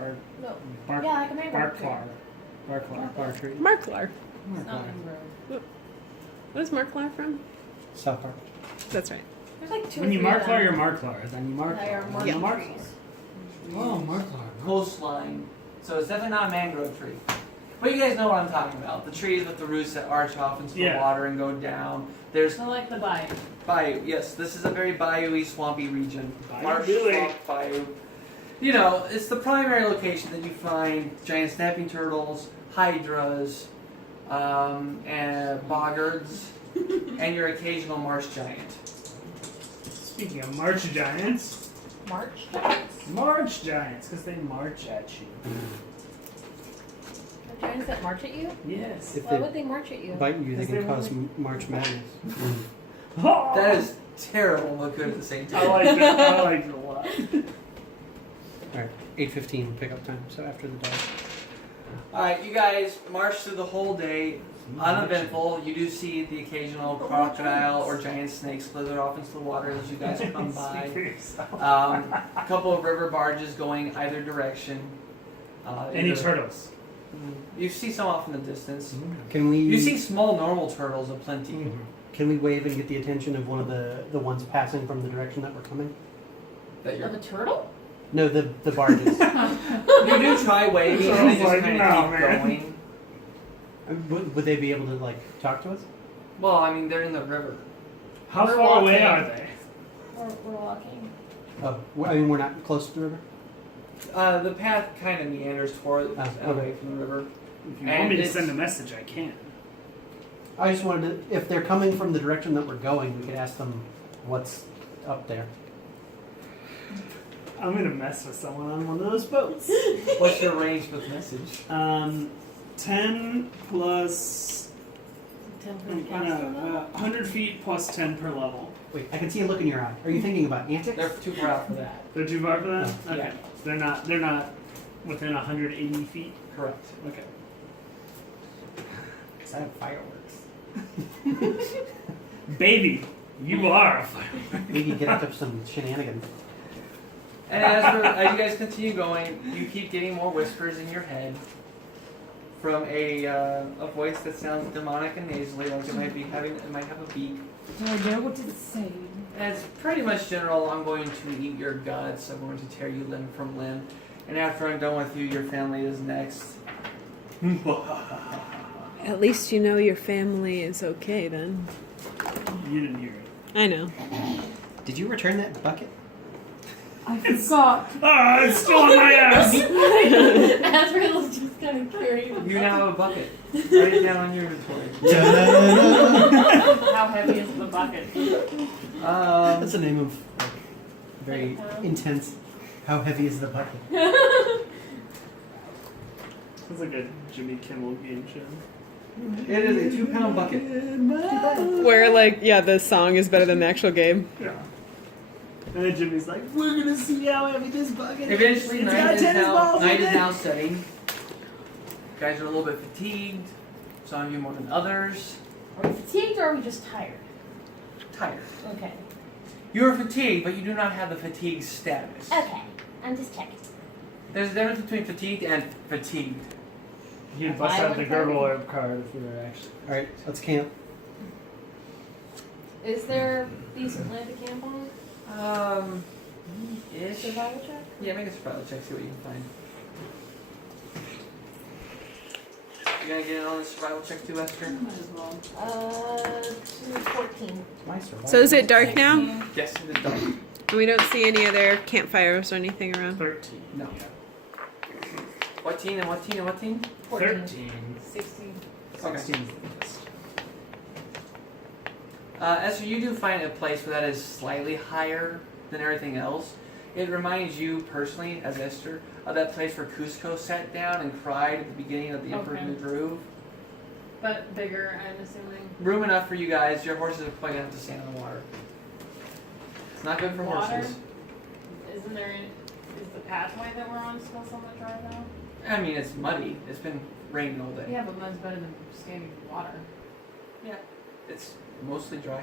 Or, No. Bark, Yeah, like a mangrove. tree. Barklar. Barklar. Bar tree. Marklar. It's not Marklar. mangrove. What is Marklar from? South Park. That's right. There's like two When or you three of Marklar, them. you're Marklar. Then you Marklar. They are Then more you trees. Oh, Marklar. coastline. So it's definitely not a mangrove tree. But you guys know what I'm talking about. The trees with the roots that arch off into the Yeah. water and go down. There's So like the bayou. bayou. Yes, this is a very bayou-y, swampy region. Marsh, Bayou-y. swamp, bayou. You know, it's the primary location that you find giant snapping turtles, hydras, and boggards, and your occasional marsh giant. Speaking of march giants, March. march giants, because they march at you. giants that march at you? Yes. If Why they would they march at you? bite you, they Because can they cause March Madness. That is terrible, but good at the same I time. liked it. I liked it a lot. Alright, 8:15 pickup time, so after the dog. Alright, you guys march through the whole day. Uneventful. You do see the occasional crocodile or giant snake slither off into the water as you guys come by. Speak for yourself. A couple of river barges going either direction. Any either- turtles? You see some off in the distance. Can we You see small normal turtles aplenty. Can we wave and get the attention of one of the ones passing from the direction that we're coming? That you're Of a turtle? No, the barges. You do try waving and they just Like, kind no, of keep man. going. Would they be able to like talk to us? Well, I mean, they're in the river. How We're far away walking. are they? We're walking. I mean, we're not close to the river. The path kind of meanders towards Oh, away from the river. If you And want me to it's- send a message, I can. I just wanted to, if they're coming from the direction that we're going, we could ask them what's up there. I'm gonna mess with someone on one of those boats. What's your range with message? 10 plus 10 foot cast on them? 100 feet plus 10 per level. Wait, I can see a look in your eye. Are you thinking about antics? They're too far out for that. They're too far for that? Oh, Okay. yeah. They're not within 180 feet. Correct. Okay. Because I have fireworks. Baby, you are a firework. We could get up to some shenanigans. And as you guys continue going, you keep getting more whispers in your head from a voice that sounds demonic and nasally, like it might have a beak. Do I know what it's saying? And it's pretty much general. I'm going to eat your guts. I'm going to tear you limb from limb. And after I'm done with you, your family is next. At least you know your family is okay then. You didn't hear it. I know. Did you return that bucket? I forgot. Ah, it's still on my ass! Azrael's just kind of curious. You now have a bucket. Write it down on your inventory. How heavy is the bucket? That's the name of like, very intense. How heavy is the bucket? It's like a Jimmy Kimmel game show. It is a 2-pound bucket. Where the song is better than the actual game. Yeah. And then Jimmy's like, we're gonna see how heavy this bucket is. Eventually, It's got tennis balls in night is it." now setting. You guys are a little bit fatigued. Some of you more than others. Are we fatigued or are we just tired? Tired. Okay. You are fatigued, but you do not have the fatigue status. Okay. I'm just checking. There's a difference between fatigued and fatigued. You'd bust out the Gurgle Orb card if we were actually. Alright, let's camp. Is there decent land to camp on? Ish. Survival check? Yeah, make a survival check, see what you can find. You gonna get in on the survival check too, Esther? Might as well. 14. My survival. So is it dark now? Yes, it is done. And we don't see any other campfires or anything around? 13. No. What team and what team and what team? 13. 16. Okay. 16 is the best. Esther, you do find a place where that is slightly higher than everything else. It reminds you personally, as Esther, of that place where Cusco sat down and cried at the beginning of the Emperor's Okay. New Groove. But bigger, I'm assuming. Room enough for you guys. Your horses are probably gonna have to stand on the water. It's not good for Water? horses. Isn't there? Is the pathway that we're on still somewhat dry though? I mean, it's muddy. It's been raining all day. Yeah, but mud's better than standing in water. It's mostly dry.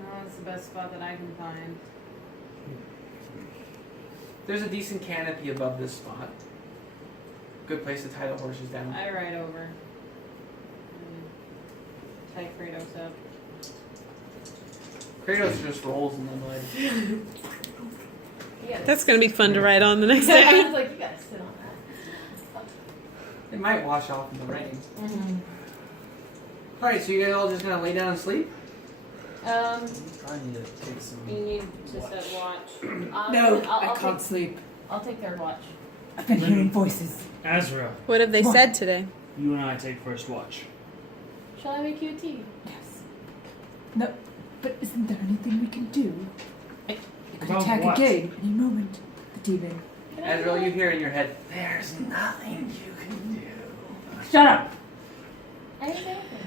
Oh, that's the best spot that I can find. There's a decent canopy above this spot. Good place to tie the horses down. I ride over. Tie Kratos up. Kratos just rolls in the mud. That's gonna be fun to ride on the next I day. was like, you gotta sit on that. It might wash off in the rain. Mm-hmm. Alright, so you guys all just gonna lay down and sleep? I need to take some. You need to set watch. No, I'll I can't take, sleep. I'll take their watch. I've been hearing voices. Azra, What have they said today? you and I take first watch. Shall I make you a tea? Yes. No, but isn't there anything we can do? It could About attack what? again any moment. The demon. Can I Azrael, do you it? hear in your head, there's nothing you can do. Shut up. I didn't say anything.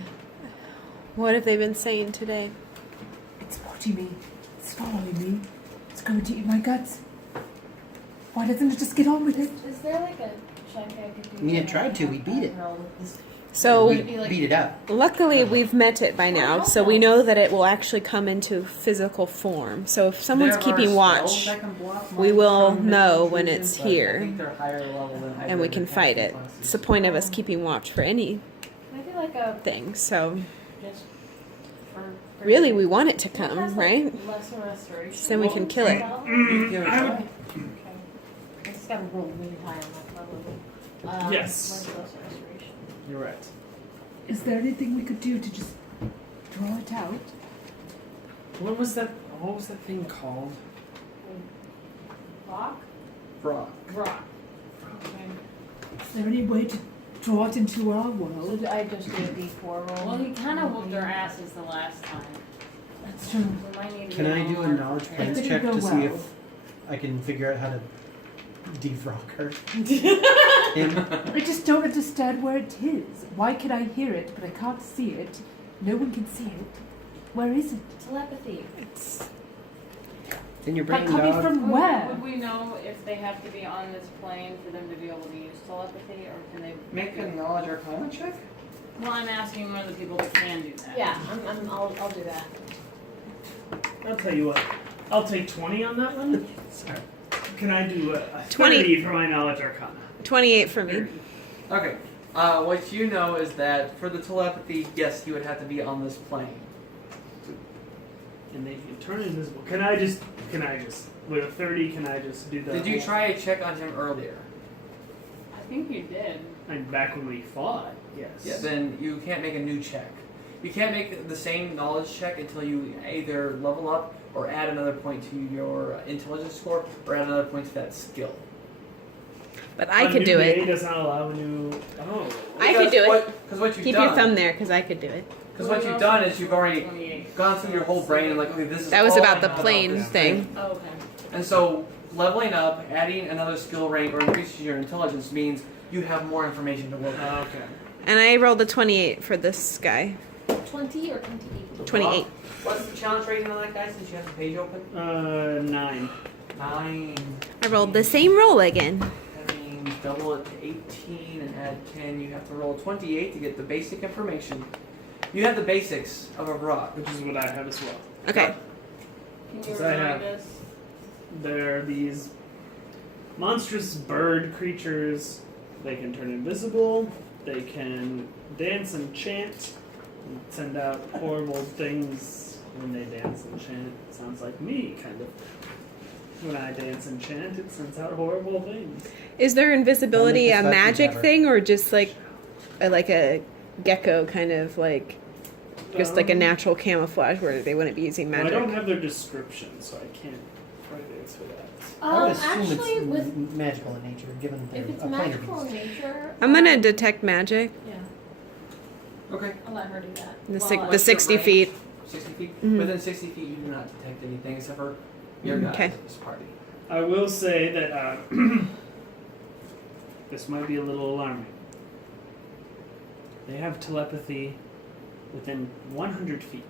What have they been saying today? It's watching me. It's following me. It's going to eat my guts. Why doesn't it just get on with it? Is there like a check I could do? We had tried to, we beat it. So we beat it up. luckily we've met it by now, so we know that it will actually come into physical form. So if someone's There keeping are watch, spells that can block we mine will from know missing when fusion, it's but I here. think they're higher level than and we hybrid can fight it. classes. It's the point of us keeping watch for anything. Maybe like a So just for really, we want it to It has, come, like, right? Lesser restoration. So then we can kill it. Give it a I try. would- Okay. I just gotta roll really high on that probably. Yes. Lesser restoration. You're right. Is there anything we could do to just draw it out? What was that? What was that thing called? Rock? Rock. Rock. Okay. Is there any way to draw it into our So world? do I just do a D4 roll? Well, he kind of whooped our asses the last time. That's true. We might need to Can get I a do little a more knowledge prepared. planes didn't check go to see well. if I can figure out how to defrock her? Him? I just don't understand where it is. Why can I hear it, but I can't see it? No one can see it. Where is it? Telepathy. It's In your But brain, coming dog. from Would- where? Would we know if they have to be on this plane for them to be able to use telepathy, or can they Make a knowledge arcana check. Well, I'm asking one of the people that can do that. Yeah, I'll do that. I'll tell you what. I'll take 20 on that one. Sorry. Can I do a 20. 30 for my knowledge arcana? 28 for me. Okay. What you know is that for the telepathy, yes, you would have to be on this plane. And they can turn invisible. Can I just, with a 30, can I just do that? Did you try a check on him earlier? I think you did. And back when we fought, yes. Yeah. Then you can't make a new check. You can't make the same knowledge check until you either level up or add another point to your intelligence score or add another point to that skill. But I A could new do day it. does not allow a new. Oh. I could do it. Because what you've Keep done. your thumb there, because I could do it. Because what you've done is you've already 28. gone through your whole brain and like, okay, this is That was all about I the know about plane this thing. Oh, okay. And so leveling up, adding another skill rank, or increasing your intelligence means you have more information to work with. Okay. And I rolled a 28 for this guy. 20 or 28? 28. What's the challenge rating on that guy since you have the page open? 9. 9. I rolled the same roll again. That means double it to 18 and add 10. You have to roll 28 to get the basic information. You have the basics of a rock. Which is what I have as well. Okay. Can you Because I remind have- us? They're these monstrous bird creatures. They can turn invisible. They can dance and chant and send out horrible things when they dance and chant. Sounds like me, kind of. When I dance and chant, it sends out horrible things. Is their invisibility a Don't make this magic better. thing or just like a gecko kind of like just like a natural camouflage where they wouldn't be using Well, I magic? don't have their description, so I can't try to answer that. I would assume Actually, it's with magical in nature, given they're if it's a planar magical in beast. nature, I'm gonna detect magic. Yeah, Okay. I'll let her do that. The, Well, the what's your 60 range? feet. 60 feet? Mhm. Within 60 feet, you do not detect anything except for your guys Okay. at this party. I will say that this might be a little alarming. They have telepathy within 100 feet.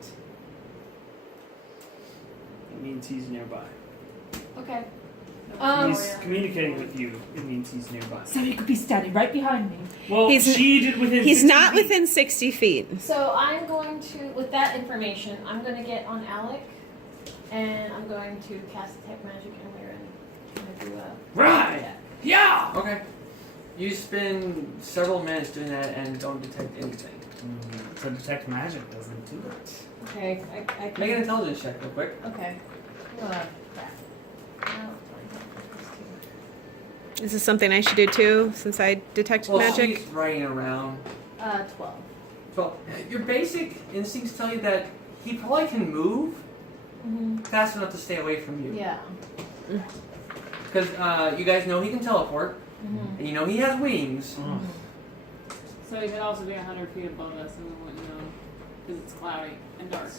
It means he's nearby. Okay. If he's communicating with you, it means he's nearby. So he could be standing right behind me. Well, He's- she did within He's 60 not feet. within 60 feet. So I'm going to, with that information, I'm going to get on Alec, and I'm going to cast Detect Magic, and we're going to do a Right. check. Yeah! Okay. You spend several minutes doing that and don't detect anything. So detect magic doesn't do it. Okay, I can. Make an intelligence check real quick. Okay. Crap. No, Is this something I should do too, since I detected Well, magic? she's riding around. 12. Well, your basic instincts tell you that he probably can move Mm-hmm. fast enough to stay away from you. Yeah. Because you guys know he can teleport, Mm-hmm. and you know he has wings. So he could also be 100 feet above us and we wouldn't know because it's cloudy and dark.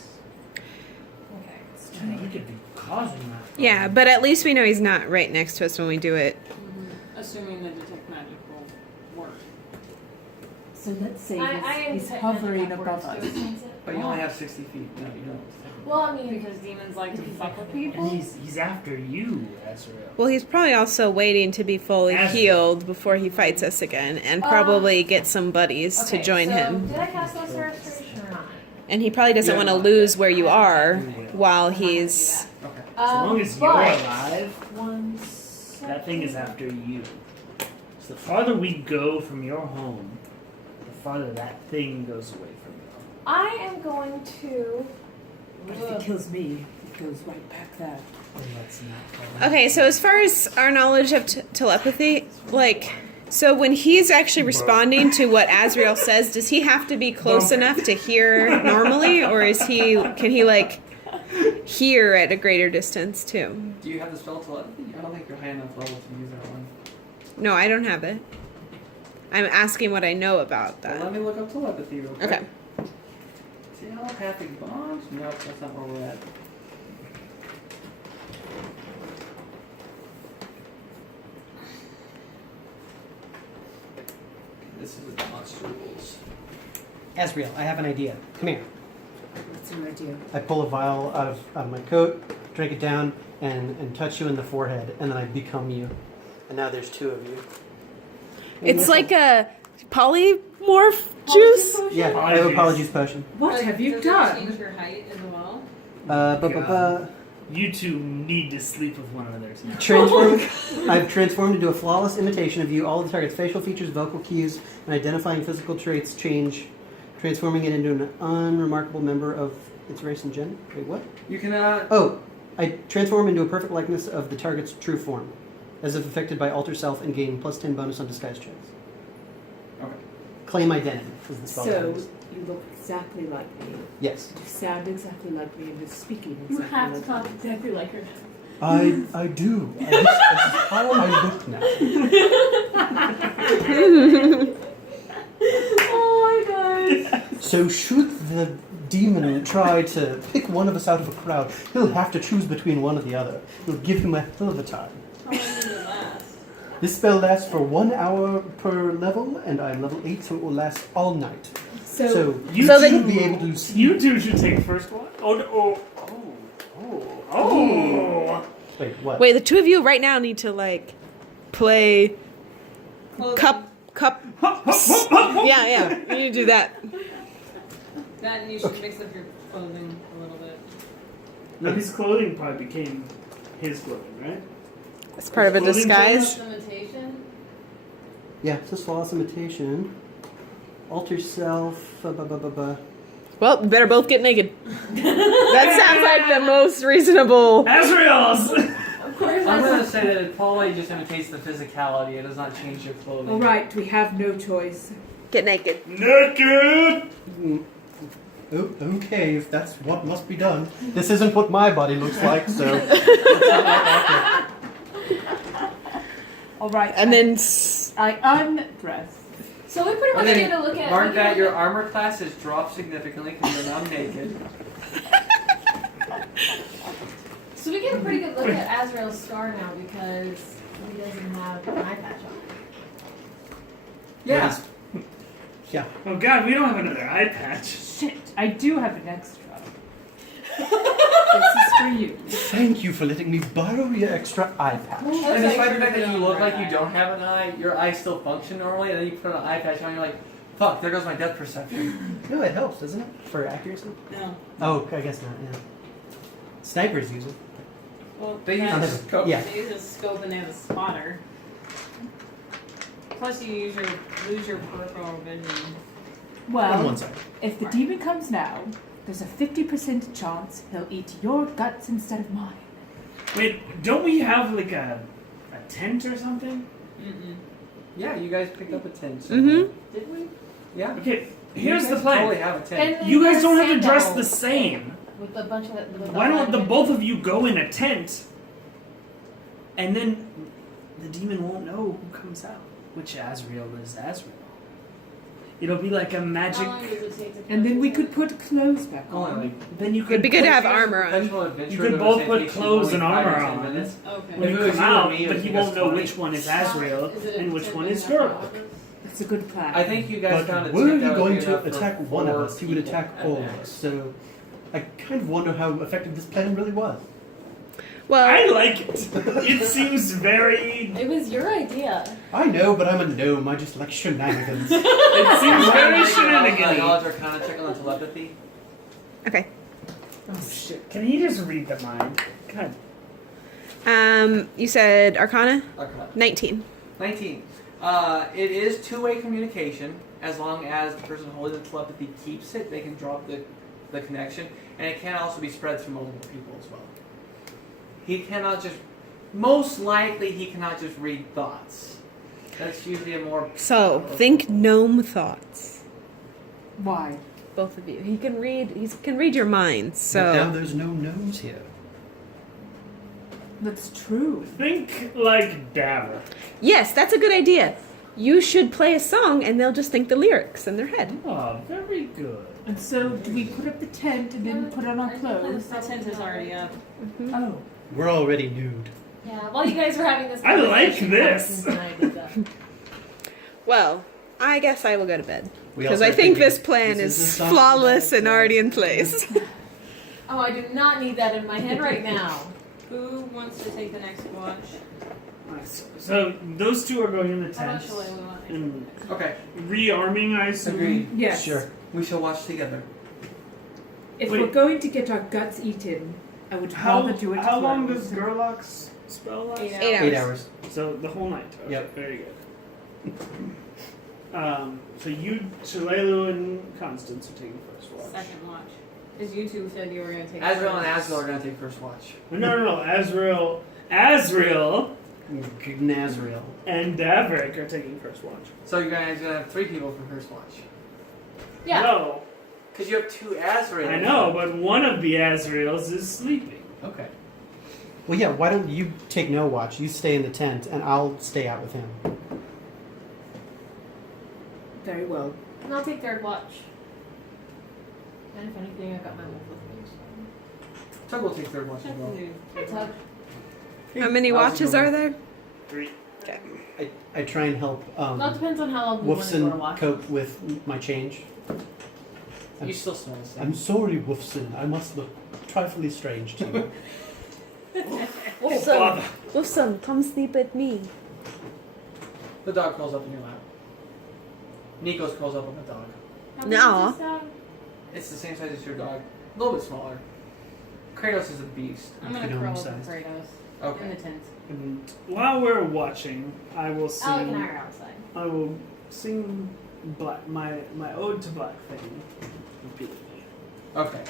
Okay. You could be causing that. Yeah, but at least we know he's not right next to us when we do it. Assuming the detect magic will work. So let's say I am he's technically hovering not above words us. to it. But you only have 60 feet. No, you don't. Well, I mean, Because demons like to fuck with And people. he's after you, Azrael. Well, he's probably also waiting to be fully As- healed before he fights us again, and probably get some buddies to okay, join so him. Did I cast Lesser Restoration or not? And he probably doesn't Yeah. want to lose where you are You will. while I'm not gonna do he's. that. Okay. As long as you're but- alive, One that thing is second. after you. So the farther we go from your home, the farther that thing goes away from you. I am going to. But if it kills me, it goes right back there. Oh, that's not Okay, so as far as our knowledge of telepathy, like, so when he's actually responding to what Azrael says, does he have to be close enough to hear normally, or can he like hear at a greater distance too? Do you have the spell telepathy? I don't think you're high enough level to use that one. No, I don't have it. I'm asking what I know about Well, that. let me look up telepathy real quick. Okay. Telepathic bonds? Nope, that's not where we're at. This is the monster rules. Asriel, I have an idea. Come here. What's your idea? I pull a vial out of my coat, drink it down, and touch you in the forehead, and then I become you. And now there's two of you. It's like a polymorph juice. Yeah, I have a polyjuice potion. What have you Does it done? change your height as well? You two need to sleep with one another tonight. I've transformed into a flawless imitation of you. All the target's facial features, vocal cues, and identifying physical traits change, transforming it into an unremarkable member of its race and gender. Wait, what? You can, Oh, I transform into a perfect likeness of the target's true form, as if affected by alter self, and gain +10 bonus on disguise checks. Okay. Claim identity is the spell. that So is. you look exactly like me. Yes. You sound exactly like me, and you're speaking You exactly have to like talk me. exactly like her. I do. This is how I look now. Oh my god. So should the demon try to pick one of us out of a crowd, he'll have to choose between one or the other. It'll give him a hell of a time. How long does it last? This spell lasts for 1 hour per level, and I'm level 8, so it will last all night. So you So should then- be able to see. You two should take first one. Oh. Wait, what? Wait, the two of you right now need to like play cup. Yeah, you need to do that. That and you should mix up your clothing a little bit. No, his clothing probably became his clothing, right? It's part of a Clothing disguise. Imitation. Yeah, just flawless imitation. Alter self. Well, we better both get naked. That sounds like the most reasonable. Azrael's! Of course, I'm going to say that it probably just imitates the physicality. It does not change your clothing. All right, we have no choice. Get naked. Naked! Oh, okay, if that's what must be done. This isn't what my body looks like, so. It's not like All right, And then I undress. So we pretty much Okay, get to look at. mark we that can your look armor class has dropped significantly because you're now naked. So we get a pretty good look at Azrael's scar now because he doesn't have an eye patch on. Yeah. Yeah. Oh god, we don't have another eye patch. Shit, I do have an extra. This is for you. Thank you for letting me borrow your extra eye patch. And despite the fact that you look like you don't have an eye, your eyes still function normally, and then you put an eye patch on, you're like, fuck, there goes my depth perception. No, it helps, doesn't it? For accuracy? No. Oh, I guess not, yeah. Snipers use it. Well, They use Oh, a never- scope. yeah. They use a scope and they have a spotter. Plus, you lose your peripheral vision. On Well, one side. if the demon comes now, there's a 50% chance he'll eat your guts instead of mine. Wait, don't we have like a tent or something? Yeah, you guys picked up a tent. So Mhm. Did we? Yeah. Okay, here's You the guys plan. totally have a tent. And You then guys don't have to sandals dress the same. with a bunch of. With Why don't the both of you go in a tent, and then the demon won't know who comes out. Which Azrael is Azrael. It'll be like a How magic. long does it take to And then we cleanse could put clothes back Only on. like Then you could It'd be good to put- have armor on. professional adventure, You could but both it put takes you clothes only and 5 or armor 10 on. minutes. it? Okay. when If you it was come you or out, me, it but would he take us won't know 20. which one is Azrael Is it a and which tent one with is enough Geralt. hours? It's a good plan. I think you guys found But a were tent he that would going be to enough for attack one of 4 us, he would people attack at all of max. us. So I kind of wonder how effective this plan really was. Well, I like it. It seems very. It was your idea. I know, but I'm a gnome. I just like shenanigans. It seems very Knowledge shenanigan-y. Arcana check on the telepathy. okay. Oh shit! Can he just read the mind? God. You said Arcana? Arcana. 19. 19. It is two-way communication. As long as the person holding the telepathy keeps it, they can drop the connection. And it can also be spread through multiple people as well. He cannot just... Most likely, he cannot just read thoughts. That's usually a more... So, think gnome thoughts. Why? Both of you. He can read your minds, But now so... there's no gnomes here. That's true. Think like Daver. Yes, that's a good idea. You should play a song and they'll just think the lyrics in their head. Oh, very good. And so, do we put up the tent and then put on our clothes? The tent is already up. Oh. We're already nude. Yeah, while you guys were having this I like conversation, this. Constance and I did that. Well, I guess I will go to bed. We Because also I think thinking, this plan this is the song flawless that, and already in place. Oh, I do not need that in my head right now. Who wants to take the next watch? Nice. So those two are going in the How about tent Shalala? and Okay, rearming, I assume. agreed. Yes. Sure. We shall watch together. If Wait. we're going to get our guts eaten, I would How rather do it how long close. does Gerlach's spell last? 8 8 hours. 8 hours. So the whole night. Okay, Yep. Very good. So you, Shalelu, and Constance are taking first watch. Second watch. Because you two said you were going to take Azrael and first. Azrael are going to take first watch. No. Azrael Nazriel. and Daverick are taking first watch. So you guys are going to have 3 people for first watch. Yeah. No, Because you have 2 Azrael. I know, but one of the Azraels is sleeping. Okay. Well, yeah, why don't you take no watch? You stay in the tent, and I'll stay out with him. Very well. And I'll take third watch. And if anything, I got my wolf with me. So. Tug will take third watch as Check the well. new. Hey, Tug. How many watches are there? 3. I try and help Well, it depends on how long we want to go to Wolfson watch. cope with my change. You still smell the same. I'm sorry, Wolfson. I must look trifling strange to you. Father. Wolfson, come sleep with me. The dog curls up in your lap. Nikos curls up on the dog. How big No. is this dog? It's the same size as your dog. A little bit smaller. Kratos is a beast. I'm going to Gnome curl up sized. with Kratos in Okay. the tent. And while we're watching, I will sing. Alec and I are outside. I will sing my ode to Blackfang repeatedly. Okay.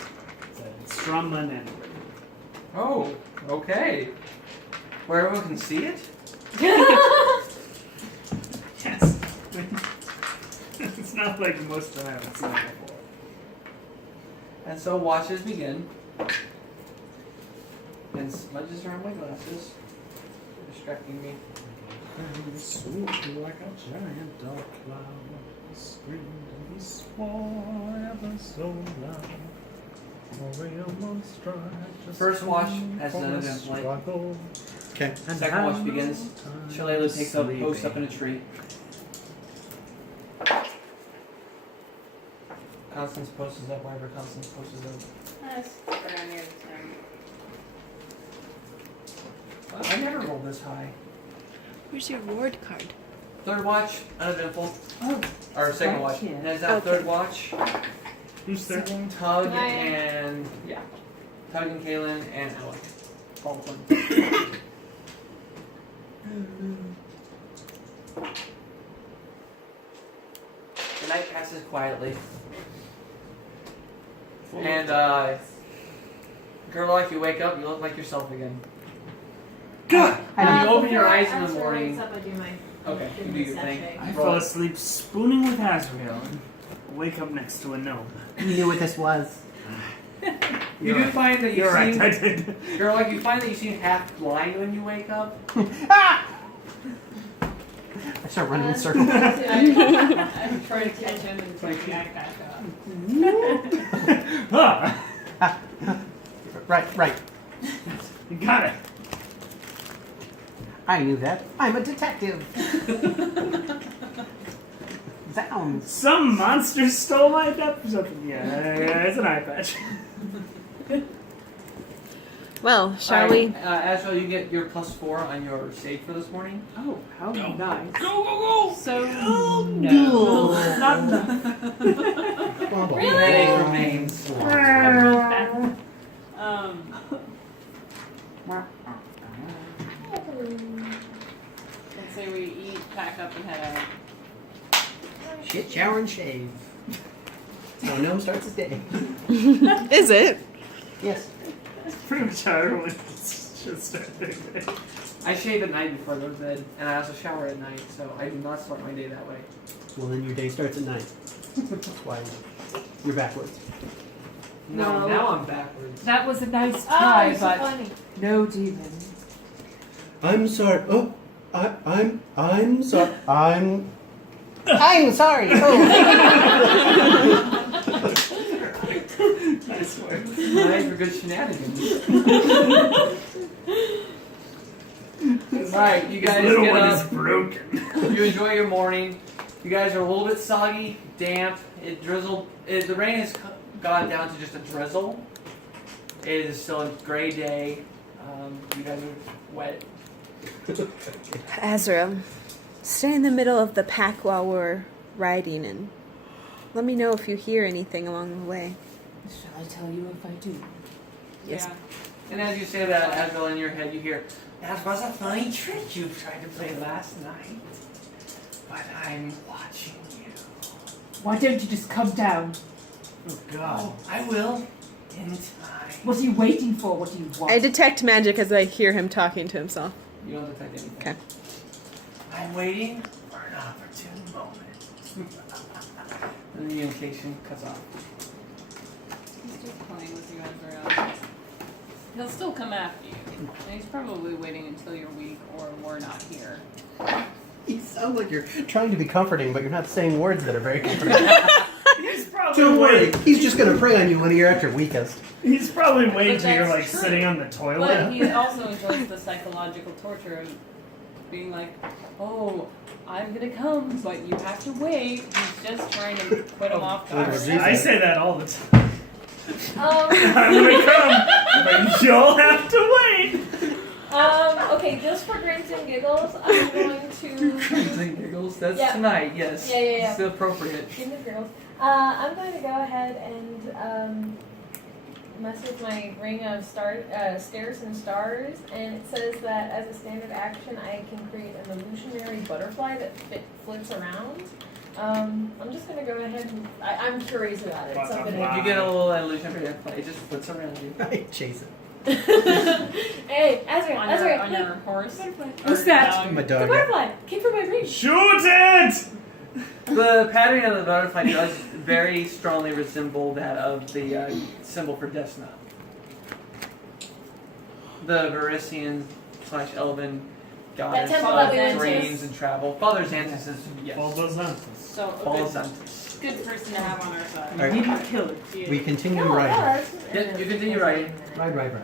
It's Strumman and Oh, okay. Where everyone can see it? yes. It's not like most of them haven't seen it before. And so watches begin. And smudges around my glasses. Distracting me. And swooped like a giant dark cloud. He screamed and he swore ever so loud. First watch has none of them like. Okay. Second watch begins. Shalala takes a post up in a tree. Constance posts up wherever Constance posts up. That's around near the tent. Wow, I never rolled this high. Where's your ward card? Third watch, uneventful. Oh, Or second right watch. here. And is that Okay. third watch? Who's there? Tug Hi. and Tug and Kaylin and Alec. All of them. The night passes quietly. And Gerlach, you wake up, you look like yourself again. God! When you open your before eyes in the Azrael morning. wakes up, I do my Okay, you do your thing. sachet. I Roll fell it. asleep spooning with Azrael and wake up next to a gnome. You knew what this was. You do find that you You're right, seem, I did. Gerlach, you find that you seem half blind when you wake up. I start running in circles. I'm trying to catch him and bring back up. Ah, Right. you got it. I knew that. I'm a detective. Sounds. Some monster stole my depth or something. Yeah, it's an eye patch. Well, shall we? Azrael, you get your +4 on your save for this morning. Oh, how nice. So No, not enough. Headache remains. Let's say we eat, pack up, and head out. Shit, shower, and shave. That's how Gnome starts his day. Is it? Yes. Pretty much how everyone should start their day. I shave at night before I go to bed, and I also shower at night, so I do not start my day that way. Well, then your day starts at night. That's why you're backwards. No, No. now I'm backwards. That was a nice Oh, try, you're so but funny. no demon. I'm sorry. Oh, I'm sorry. I'm sorry. Oh. Nice work. Nice for good shenanigans. Alright, you This guys little get one up. is broken. You enjoy your morning. You guys are a little bit soggy, damp. It drizzled. The rain has gone down to just a drizzle. It is still a gray day. You guys are wet. Azrael, stay in the middle of the pack while we're riding, and let me know if you hear anything along the way. Shall I tell you if I do? Yes. Yeah. And as you say that, Azrael, in your head, you hear, "That was a funny trick you tried to play last night. But I'm watching you." Why don't you just come down? Oh god. Oh, I will. In time. What are you waiting for? What do you want? I detect magic as I hear him talking to himself. You don't detect anything. Okay. I'm waiting for an opportune moment. And the invitation cuts off. He's just playing with you, Azrael. He'll still come after you. And he's probably waiting until you're weak or we're not here. You sound like you're trying to be comforting, but you're not saying words that are very comforting. He's probably Don't worry, waiting. he's just gonna prey on you when you're at your weakest. He's probably waiting But till you're that's like true. sitting on the But toilet. he also enjoys the psychological torture of being like, oh, I'm gonna come, but you have to wait. He's just trying to put him off guard. I say that all the time. Um, I'm gonna come, but you'll have to wait. okay, just for grins and giggles, I'm going to Grins and giggles. That's Yeah. tonight. Yes. Yeah. It's appropriate. Grins and giggles. I'm going to go ahead and mess with my ring of stairs and stars, and it says that as a standard action, I can create an illusionary butterfly that flips around. I'm just going to go ahead and I'm curious about it. So I'm You get a little illusion for your play. It just flips around you. I chase it. Hey, Azrael, On your horse. What's Or that? dog. My the dog. butterfly came from my ring. Shoot it! The pattern of the butterfly does very strongly resemble that of the symbol for Desna. The Varisian / Elven goddess temple that we of went to. dreams and travel. Father Xanthus is, yes. Bulbazanthus. So a Father good, Xanthus. good person to have on our side. Alright. You didn't kill it. Yeah. We continue No, riding. Yeah, you continue riding. Ride.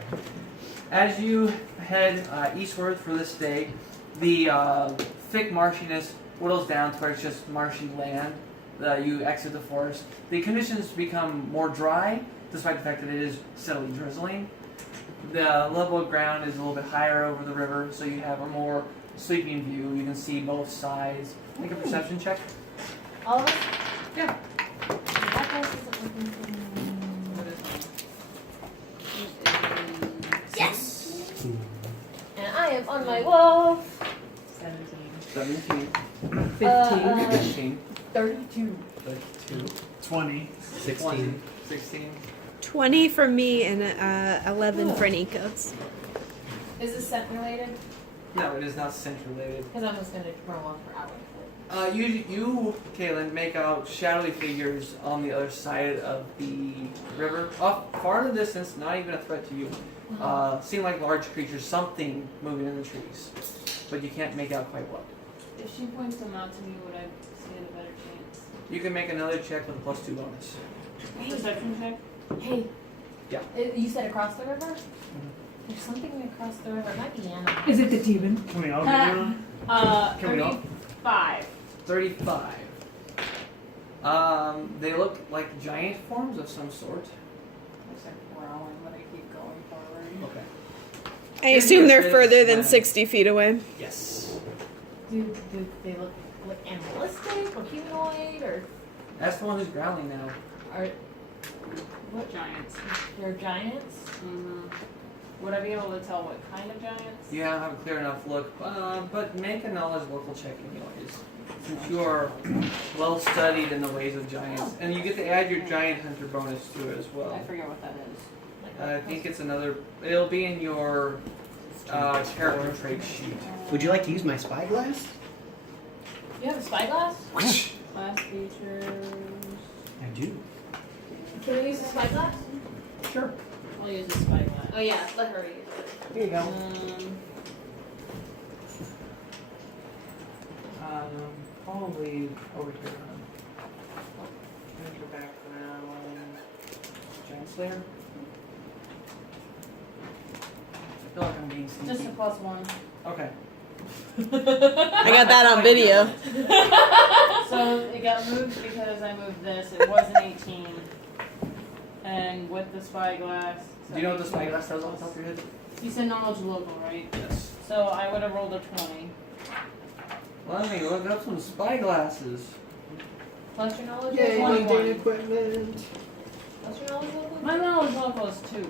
As you head eastward for this day, the thick marshiness whittles down to where it's just marshy land. You exit the forest. The conditions become more dry, despite the fact that it is steadily drizzling. The level of ground is a little bit higher over the river, so you have a more sweeping view. You can see both sides. Make a perception check. All of us? Yeah. That guy isn't looking for me. What is it? Yes! And I am on my wolf. 17. 15. 32. 32. 20. 16. 16. 20 for me and 11 for Nikos. Is this scent related? No, it is not scent related. Because I'm just going to run along for hours. You, Kaylin, make out shadowy figures on the other side of the river. Off far in the distance, not even a threat to you. Seem like large creatures, something moving in the trees. But you can't make out quite what. If she points them out to me, would I stand a better chance? You can make another check with a +2 bonus. Perception check? Hey. Yeah. You said across the river? There's something across the river. It might be animal. Is it the demon? Can we all get one? Can we all? 35. 35. They look like giant forms of some sort. Looks like growling, but I keep going forward. Okay. I assume they're further than 60 feet away. Yes. Do they look like animalistic or humanoid or That's the one who's growling now. are What giants? they're giants? Mm-hmm. Would I be able to tell what kind of giants? You don't have a clear enough look, but make a knowledge local check anyways. Since you are well studied in the ways of giants. And you get to add your giant hunter bonus to it as well. I forget what that is. I think it's another, it'll be in your character trait sheet. Would you like to use my spyglass? You have a spyglass? Class features. I do. Can we use the spyglass? Sure. I'll use a spyglass. Oh yeah, let her use it. Here you go. Probably over here. Change your background. Giant Slayer. I feel like I'm being sneaky. Just a +1. Okay. I got that on video. So it got moved because I moved this. It was an 18. And with the spyglass. Do you know what the spyglass does off the top of your head? You said knowledge local, right? Yes. So I would have rolled a 20. Let me look up some spyglasses. Plus your knowledge Yay, level? mundane equipment. Plus your knowledge level? My knowledge local is 2.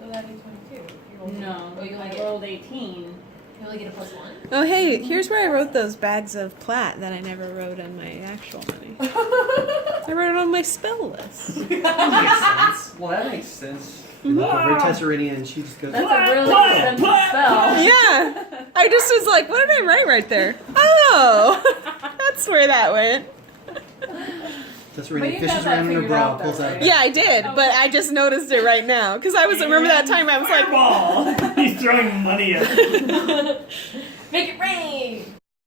So that'd be 22. If you roll No, Oh, you only I get rolled 18. you only get a +1? Oh, hey, here's where I wrote those bags of plat that I never wrote on my actual money. I wrote it on my spell list. That makes sense. Well, that makes sense. You look over at Tesserinian and she just goes, That's a really expensive spell. Yeah. I just was like, what did I write right there? Oh, that's where that went. But Tesserinian you fishes got that around in her figured bra, out, though, pulls out. right? Yeah, I did, but I just noticed it right now. Because I was, remember that time I was like, Fireball! He's throwing money at Make it rain!